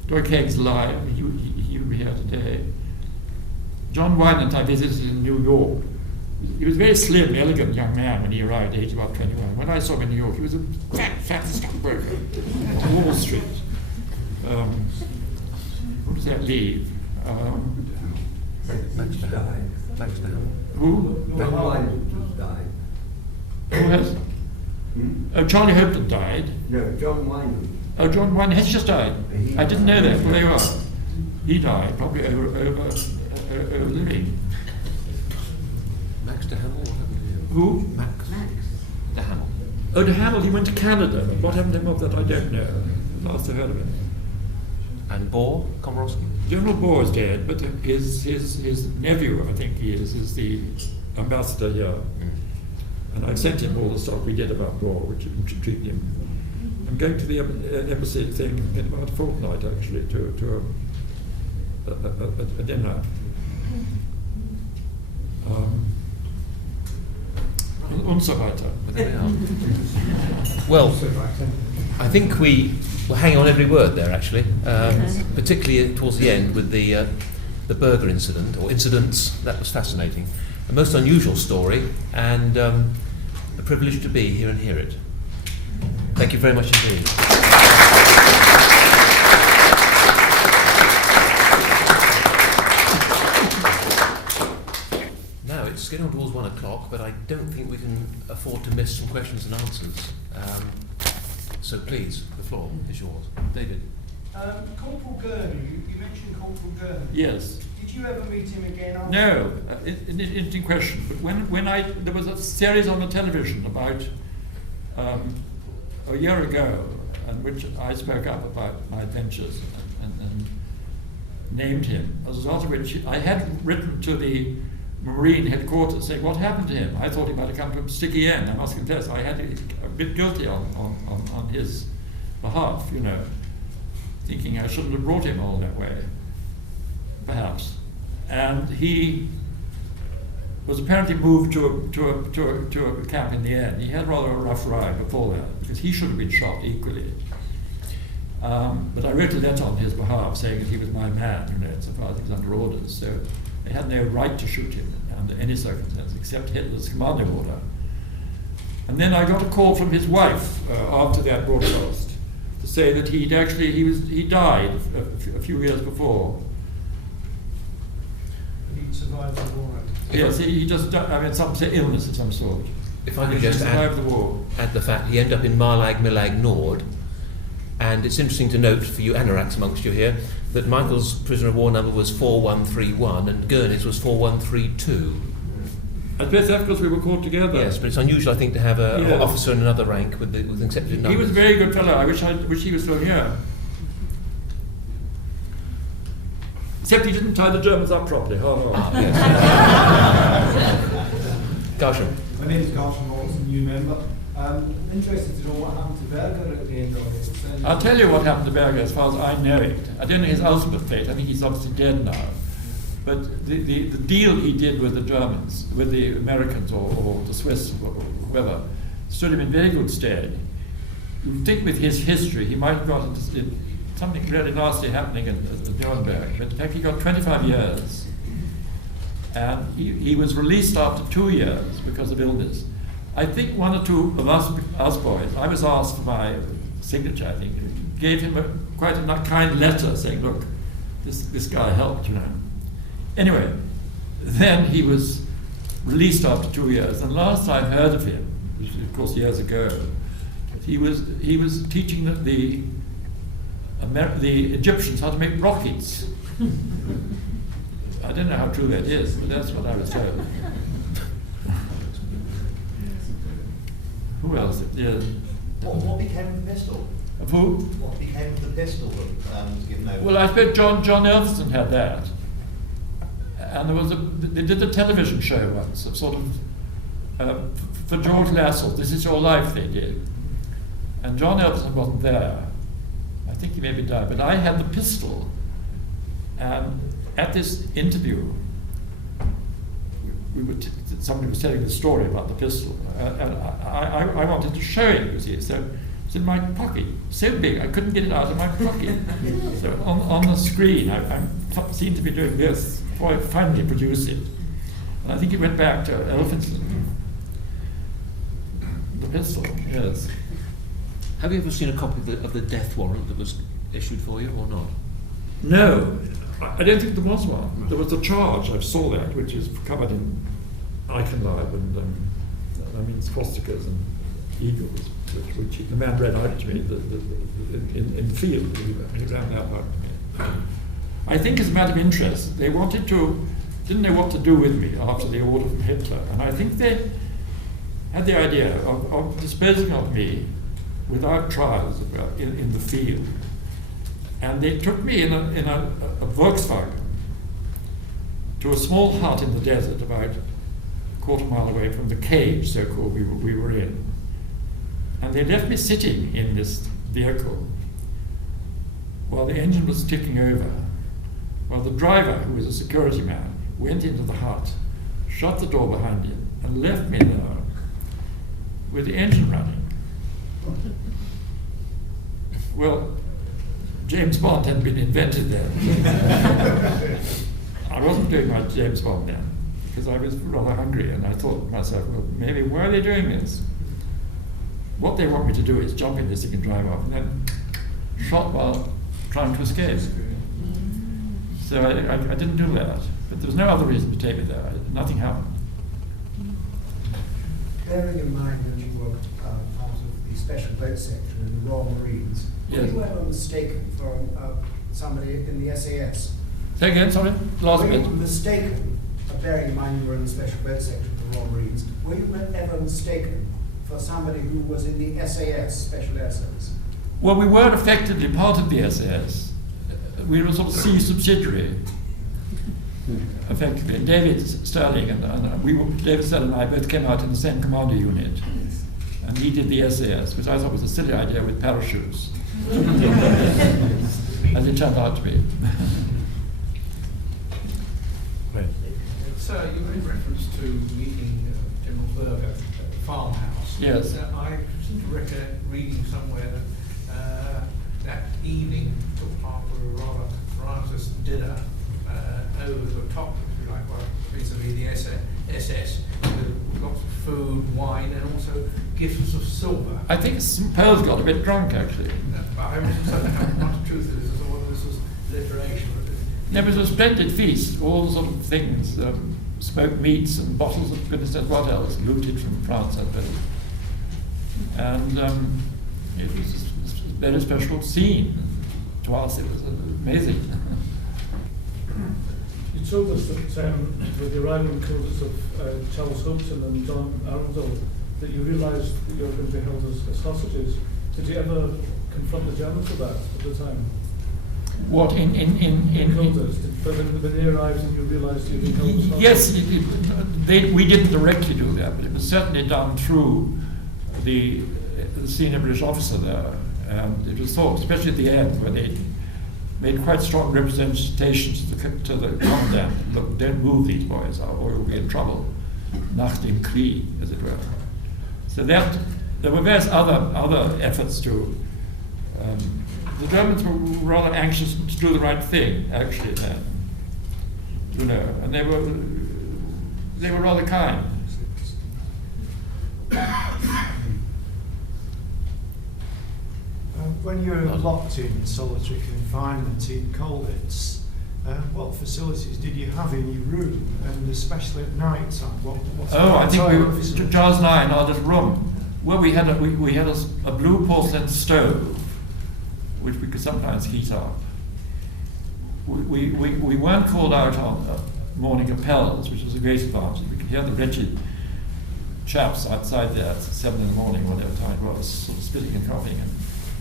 Doig Haig's alive. He'll be here today. John Wynant I visited in New York. He was a very slim, elegant young man when he arrived, aged about 21. When I saw him in New York, he was a fat stockbroker on Wall Street. What does that leave? Who? Died. Who has? Oh, Charlie Hopton died. No, John Wynant. Oh, John Wynant has just died. I didn't know that. Well, there you are. He died, probably over living. Max de Hamel, what happened to him? Who? Max de Hamel. Oh, de Hamel, he went to Canada. What happened to him of that, I don't know. Last I heard of him. And Bohr, Komorowski? General Bohr is dead, but his nephew, I think he is the ambassador here. And I sent him all the stuff we did about Bohr, which intrigued him. I'm going to the embassy thing in about a fortnight, actually, to a dinner. Und so weiter. Well, I think we were hanging on every word there, actually, particularly towards the end with the burger incident, or incidents. That was fascinating. A most unusual story, and a privilege to be here and hear it. Thank you very much indeed. Now, it's getting on towards 1 o'clock, but I don't think we can afford to miss some questions and answers. So please, the floor is yours. David. Corporal Gurney, you mentioned Corporal Gurney. Yes. Did you ever meet him again after? No, interesting question. But when there was a series on the television about a year ago, in which I spoke up about my adventures and named him, as a result of which I had written to the Marine headquarters saying what happened to him. I thought he might have come from sticky end. I must confess, I had a bit guilty on his behalf, thinking I shouldn't have brought him all that way, perhaps. And he was apparently moved to a camp in the end. He had rather a rough ride before that, because he should have been shot equally. But I wrote a letter on his behalf saying that he was my man, insofar as he was under orders. So they had no right to shoot him under any circumstance except Hitler's commanding order. And then I got a call from his wife after that broadcast to say that he died a few years before. He survived the war. Yes, he just died, some illness of some sort. If I could just survived the war. add the fact he ended up in Marlag Milag Nord, And it's interesting to note for you anoraks amongst you here that Michael's prisoner of war number was 4131 and Gurney's was 4132. I suppose that's because we were caught together. Yes, but it's unusual, I think, to have an Yeah. officer in another rank with consecutive numbers. He was a very good fellow. I wish he was still here. Except he didn't tie the Germans up properly. Garsham. My name is Garsham Morrison, new member. I'm interested to know what happened to Berger at the end of it. I'll tell you what happened to Berger as far as I know it. I don't know his ultimate fate. I think he's obviously dead now. But the deal he did with the Germans, with the Americans or the Swiss or whoever, stood him in very good stead. You think with his history, he might have got into something really nasty happening at Nuremberg. But in fact, he got 25 years. And he was released after 2 years because of illness. I think one or two of us boys, I was asked for my signature, I think, gave him quite a kind letter saying, look, this guy helped, you know. Anyway, then he was released after 2 years, and last I heard of him, which was of course years ago, he was teaching the Egyptians how to make rockets. I don't know how true that is, but that's what I was told. Who else? Yeah. What became of the pistol? Of who? What became of the pistol that was given over? Well, I suppose John Elverson had that. And they did a television show once, of sort of, for George Lassell, This Is Your Life they did. And John Elverson wasn't there. I think he maybe died, but I had the pistol. And at this interview, somebody was telling the story about the pistol, and I wanted to show it, you see, so it's in my pocket, so big I couldn't get it out of my pocket. So on the screen, I seemed to be doing this before I finally produced it. And I think it went back to Elphinstone. The pistol, yes. Have you ever seen a copy of the death warrant that was issued for you, or not? No, I don't think there was one. There was a charge, I saw that, which is covered in Eichenleib and swastikas and eagles, which the man read out to me in the field. He ran that out to me. I think as a matter of interest, they didn't know what to do with me after the order from Hitler, and I think they had the idea of disposing of me without trials in the field. And they took me in a Volkswagen to a small hut in the desert about a quarter mile away from the cage, so-called, we were in. And they left me sitting in this vehicle while the engine was ticking over, while the driver, who was a security man, went into the hut, shut the door behind him, and left me there with the engine running. Well, James Bond hadn't been invented then. I wasn't doing my James Bond then, because I was rather hungry, and I thought to myself, well, maybe why are they doing this? What they want me to do is jump in this thing and drive off, and then shot while trying to escape. So I didn't do that, but there was no other reason to take me there. Nothing happened. Bearing in mind that you were part of the special boat section in the Royal Marines, Yes. were you ever mistaken for somebody in the SAS? Say again, sorry? Last Were bit. you mistaken, bearing in mind you were in the special boat section of the Royal Marines, were you ever mistaken for somebody who was in the SAS, Special Air Service? Well, we were effectively part of the SAS. We were a sort of C subsidiary, effectively. David Sterling David Sterling and I both came out in the same commander unit, and he did the SAS, which I thought was a silly idea with parachutes, as it turned out to be. Sir, you made reference to meeting General Berger at the farmhouse. Yes. I seem to recollect reading somewhere that that evening took part with a rather riotous dinner over the top, if you like, well, vis-a-vis the SS, with lots of food, wine, and also gifts of silver. I think St. Paul's got a bit drunk, actually. But I wasn't certain how much truth it is, or whether this was alliteration. There was a splendid feast, all the sort of things, smoked meats and bottles of goodness knows what else, looted from France, I suppose. And it was very special scene. To us, it was amazing. You told us that with the arrival in Colditz of Charles Hopson and John Arundel, that you realised that you were going to be held as hostages. Did you ever confront the Germans with that at the time? What in Colditz? When they arrived and you realised you'd been held as hostages? Yes, we didn't directly do that, but it was certainly done through the senior British officer there. And it was thought, especially at the end, where they made quite strong representations to the commandant. Look, don't move these boys, or you'll be in trouble. Nach dem Krieg, as it were. So that there were various other efforts to. The Germans were rather anxious to do the right thing, actually. Then, you know, and they were rather kind. When you were locked in solitary confinement in Colditz, what facilities did you have in your room, and especially at night time? I think Giles and I in our little room, where we had a blue porcelain stove, which we could sometimes heat up. We weren't called out on morning appels, which was a great advantage. We could hear the wretched chaps outside there at 7 in the morning, whatever time it was, sort of spitting and coughing and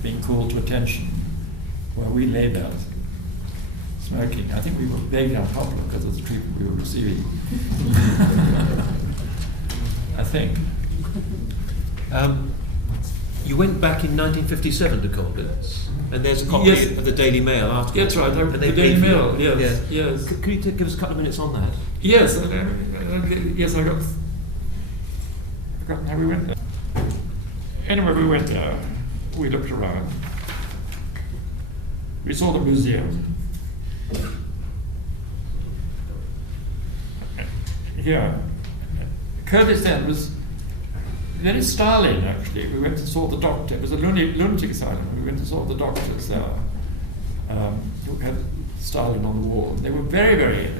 being called to attention, while we lay there smoking. I think we were vaguely unpopular because of the treatment we were receiving. I think. You went back in 1957 to Colditz, and there's a copy of the Daily Mail after. That's right, the Daily Mail, yes. Yeah. Yes. Could you give us a couple of minutes on that? Yes, yes, I got. Forgotten how we went there. Anyway, we went there. We looked around. We saw the museum. Here, Colditz then was very styling, actually. We went and saw the doctor. It was a lunatic asylum. We went and saw the doctors there, who had styling on the wall. They were very, very,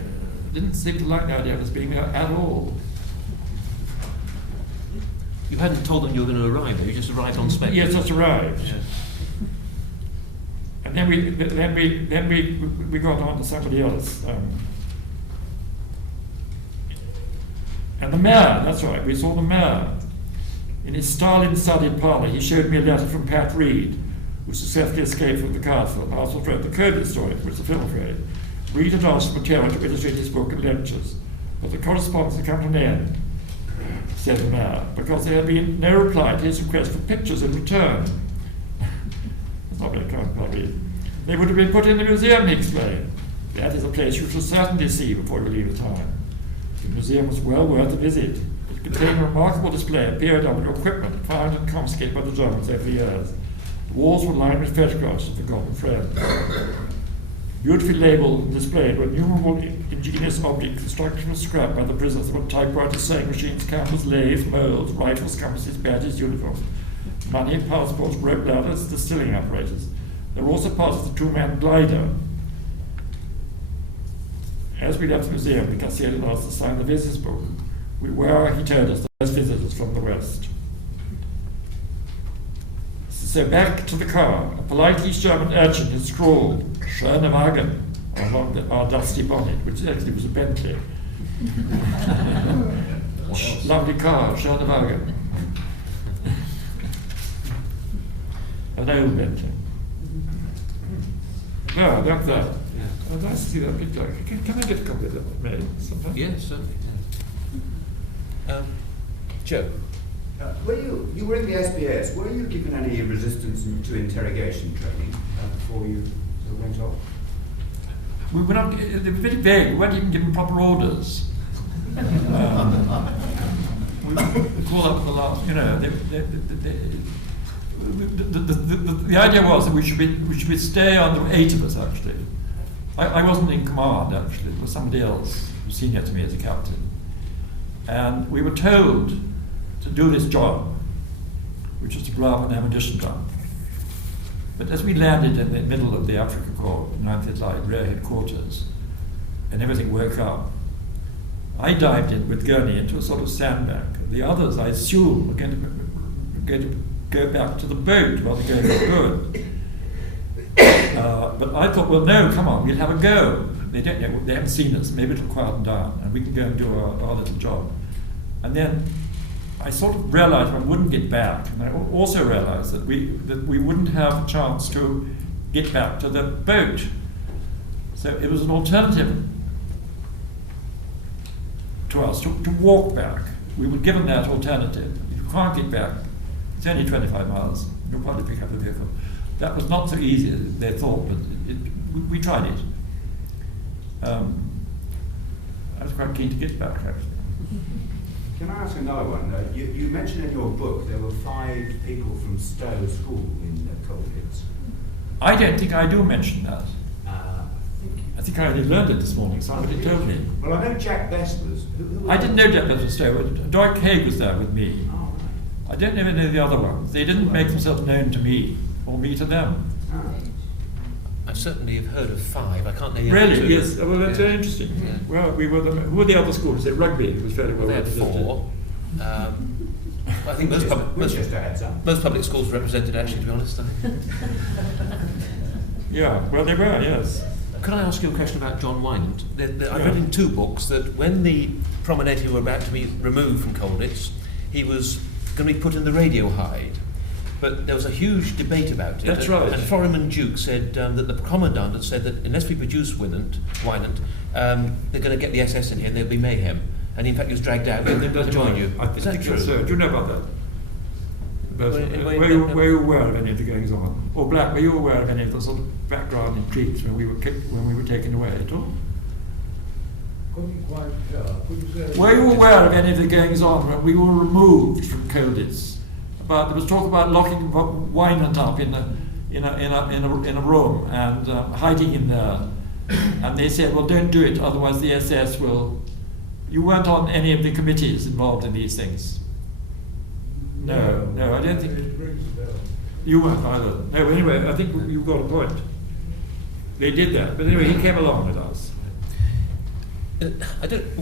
didn't seem to like the idea of us being there at all. You hadn't told them you were going to arrive there, you just arrived on spec. Yes, just arrived. Yes. And then we got on to somebody else. And the mayor, that's right, we saw the mayor. In his Stalin-studied parlour, he showed me a letter from Pat Reed, who successfully escaped from the castle, and also wrote the Colditz story, which the film afraid. Reed had asked for material to illustrate his book and lectures, but the correspondence had come to an end, said the mayor, because there had been no reply to his request for pictures in return. That's not very kind, Pat Reed. They would have been put in the museum, he explained. That is a place you shall certainly see before you leave the town. The museum was well worth a visit. It contained a remarkable display of periodical equipment found and confiscated by the Germans over the years. The walls were lined with photographs of forgotten friends. Beautifully labelled and displayed were innumerable ingenious objects constructed from scrap by the prisoners of typewriters, sewing machines, cameras, lathes, molds, rifles, compasses, badges, uniforms, money, passports, rope ladders, distilling apparatus. There were also parts of the two-man glider. As we left the museum, the concierge asked to sign the visitors book. We were, he told us, the first visitors from the West. So back to the car, a polite East German urchin had scrawled, "Schöne Wagen," along our dusty bonnet, which actually was a Bentley. Lovely car, schöne Wagen. An old Bentley. No, that's that. Oh, nice to see that picture. Can I get a copy of that made sometime? Yes, certainly. Joe? You were in the SBS. Were you given any resistance to interrogation training before you sort of went off? We were not, they were very vague. We weren't even given proper orders. We called up the last, you know, the idea was that we should stay under 8 of us, actually. I wasn't in command, actually. It was somebody else who was senior to me as a captain. And we were told to do this job, which was to blow up an ammunition dump. But as we landed in the middle of the Africa Corps, 9th Light Rear Headquarters, and everything woke up, I dived in with Gurney into a sort of sandbank. The others, I assume, were going to go back to the boat while the going was good. But I thought, well, no, come on, we'll have a go. They don't know, they haven't seen us, maybe it'll quieten down and we can go and do our little job. And then I sort of realized I wouldn't get back, and I also realized that we wouldn't have a chance to get back to the boat. So it was an alternative to us to walk back. We were given that alternative. You can't get back. It's only 25 miles. You'll probably pick up a vehicle. That was not so easy as they thought, but we tried it. I was quite keen to get back, actually. Can I ask another one? You mentioned in your book there were 5 people from Stowe School in Colditz. I don't think I do mention that. I think I only learned it this morning, somebody told me. Well, I know Jack Best was. Who I didn't know Jack Best was Stowe. Dwight Haig was there with me. Oh, right. I don't even know the other ones. They didn't make themselves known to me, or me to them. Ah. I certainly have heard of 5. I can't name the Really? other 2. Yes. Well, that's very interesting. Yeah. Well, who were the other schools? Rugby was fairly well They had represented. 4. I think Winchester had some. most public schools were represented, actually, to be honest. I think. Yeah, well, they were, yes. Can I ask you a question about John Wynant? I've Yeah. read in 2 books that when the promenade were about to be removed from Colditz, he was going to be put in the radio hide. But there was a huge debate about it. That's right. And Foreman Duke said that the commandant had said that unless we produce Wynant, they're going to get the SS in here and there'll be mayhem. And in fact, he was dragged out and they'll join you. Is that true? So. Do you know about that? Were you aware of any of the goings on? Or Black, were you aware of any of the sort of background intrigues when we were taken away at all? Couldn't quite tell. Could you say? Were you aware of any of the goings on when we were removed from Colditz? There was talk about locking Wynant up in a room and hiding him there, and they said, "Well, don't do it, otherwise the SS will." You weren't on any of the committees involved in these things. No, I don't think you weren't either. No, anyway, I think you've got a point. They did that, but anyway, he came along with us.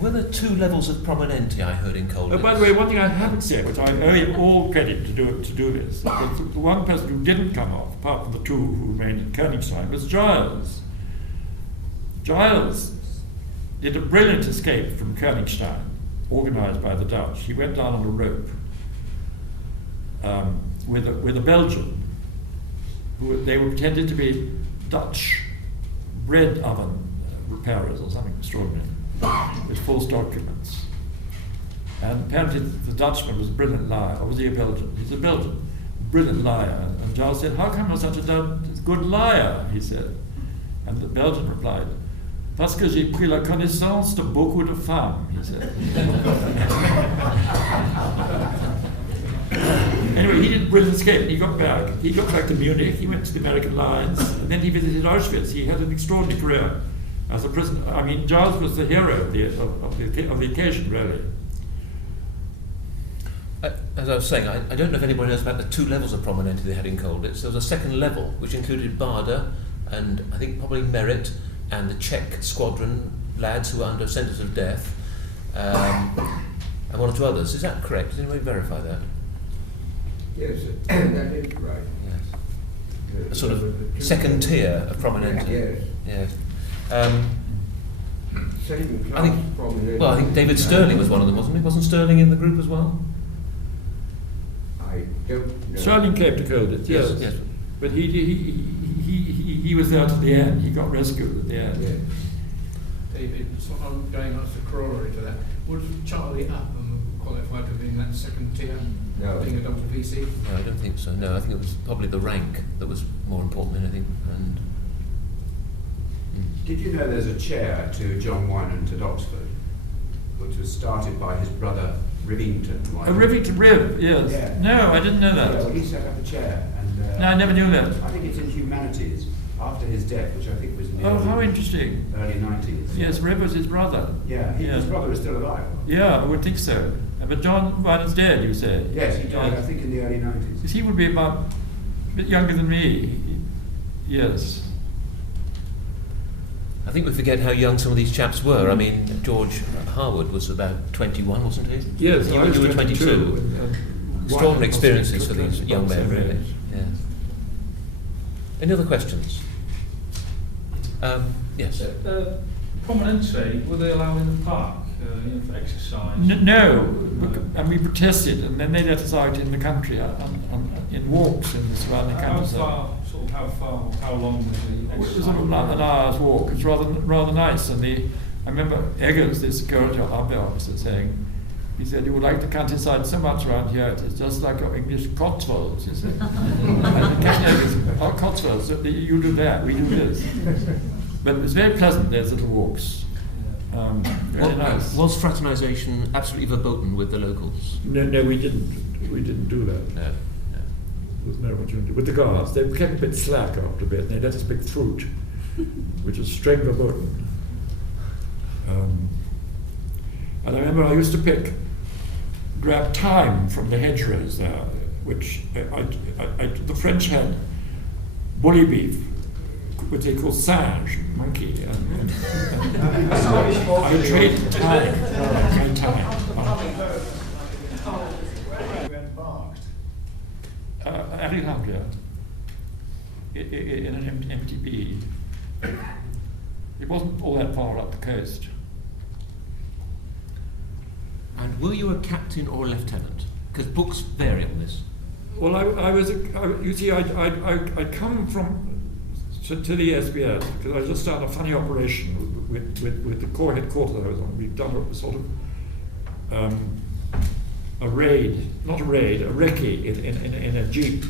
Were there 2 levels of prominente I heard in Colditz? Oh, by the way, one thing I haven't said, which I owe you all credit to do this, was the one person who didn't come off, apart from the 2 who remained in Koenigstein, was Giles. Giles did a brilliant escape from Koenigstein, organised by the Dutch. He went down on a rope with a Belgian, they were pretended to be Dutch bread oven repairers or something extraordinary, with false documents. And apparently the Dutchman was a brilliant liar, or was he a Belgian? He's a Belgian, brilliant liar. And Giles said, "How come you're such a good liar?" he said. And the Belgian replied, "Parce que j'ai pris la connaissance de beaucoup de femmes," he said. Anyway, he did a brilliant escape and he got back. He got back to Munich, he went to the American lines, and then he visited Auschwitz. He had an extraordinary career as a prisoner. I mean, Giles was the hero of the occasion, really. As I was saying, I don't know if anybody knows about the 2 levels of prominente they had in Colditz. There was a second level, which included Barda and I think probably Merritt and the Czech squadron lads who were under sentence of death, and 1 or 2 others. Is that correct? Does anybody verify that? Yes, that is right. Yes. A sort of second tier of prominente. Yes. Yes. Same I think. class prominente. Well, I think David Sterling was one of them, wasn't he? Wasn't Sterling in the group as well? I don't know. Sterling came to Colditz, yes. Yes. But he was there to the end. He got rescued at the end. Yes. David, sort of going on as a corollary to that, would Charlie Upham qualify to being that second tier, No. being a WPC? No, I don't think so. No, I think it was probably the rank that was more important than anything. And Did you know there's a chair to John Wynant at Oxford, which was started by his brother Rivington Wynant? Rivington Riv, yes. Yeah. No, I didn't know Yeah, well, that. he set up a chair, and No, I never knew that. I think it's in Humanities after his death, which I think was in the Oh, how interesting. early 90s. Yes, Riv was his brother. Yeah, his brother is still alive. Yeah, I would think so. But John Wynant's dead, you say? Yes, he died, I think, in the early 90s. Because he would be about a bit younger than me. Yes. I think we forget how young some of these chaps were. I mean, George Harwood was about 21, wasn't he? Yes, you, I was you were 22. Extraordinary experiences for these young men, really. Yes. Any other questions? Yes. Prominente, were they allowed in the park for exercise? No, and we protested, and then they let us out in the country in walks in the surrounding countryside. How long was the exercise? It was an hour's walk. It was rather nice, and I remember Eggers, the security officer, saying, he said, "You would like the countryside so much around here, it's just like our English Cotswolds," he said. And Captain Eggers, "Our Cotswolds, you do that, we do this." But it was very pleasant, those little walks. Very nice. Was fraternisation absolutely verboten with the locals? No, we didn't. We didn't do that. No. There was no opportunity. With the guards, they became a bit slack after a bit, and they let us pick fruit, which was straight verboten. And I remember I used to grab thyme from the hedgerows there, which the French had bully beef, which they call singe, monkey, and I traded thyme. Alexandria, in an MTB. It wasn't all that far up the coast. And were you a captain or a lieutenant? Because books vary on this. Well, you see, I come to the SBS because I just done a funny operation with the Corps headquarters I was on. We've done a sort of a raid, not a raid, a recce in a jeep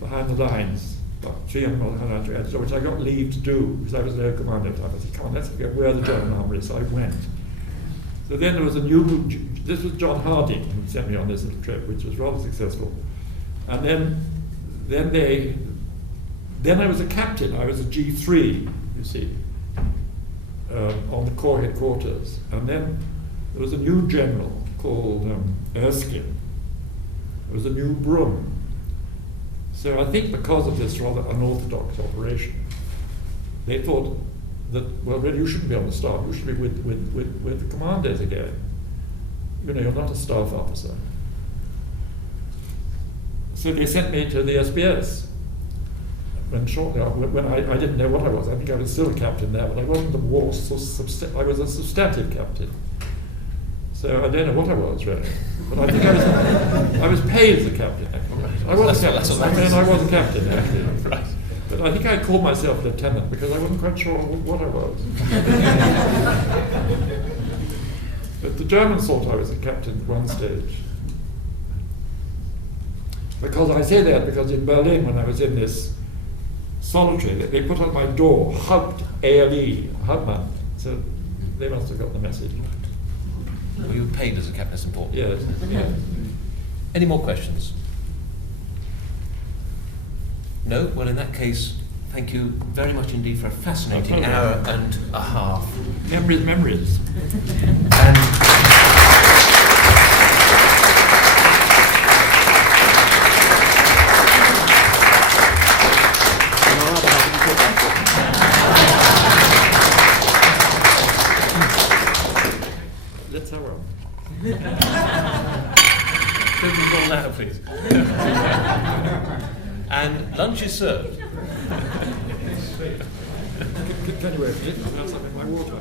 behind the lines, about 300 miles, which I got leave to do because I was their commander at the time. I said, "Come on, let's go where the German army is." So I went. So then there was a new, this was John Harding who sent me on this little trip, which was rather successful. And then I was a captain. I was a G3, you see, on the Corps headquarters. And then there was a new general called Erskine. There was a new Brum. So I think because of this rather unorthodox operation, they thought that, well, really, you shouldn't be on the staff. You should be with the commanders again. You know, you're not a staff officer. So they sent me to the SBS. And shortly after, when I didn't know what I was, I think I was still a captain there, but I wasn't the war, I was a substantive captain. So I don't know what I was really, but I think I was paid as a captain. I was a captain. I was a captain actually. Right. But I think I called myself lieutenant because I wasn't quite sure what I was. But the Germans thought I was a captain at one stage. Because I say that because in Berlin, when I was in this solitary, they put on my door Haupt ALE, Hauptmann. So they must have got the message. Were you paid as a captain? That's important. Yes. Yeah. Any more questions? No? Well, in that case, thank you very much indeed for a fascinating hour and a half. Memories. Let's have one. Don't be gone now, please. And lunch is served. Can you wait a minute? I'll have some in my water.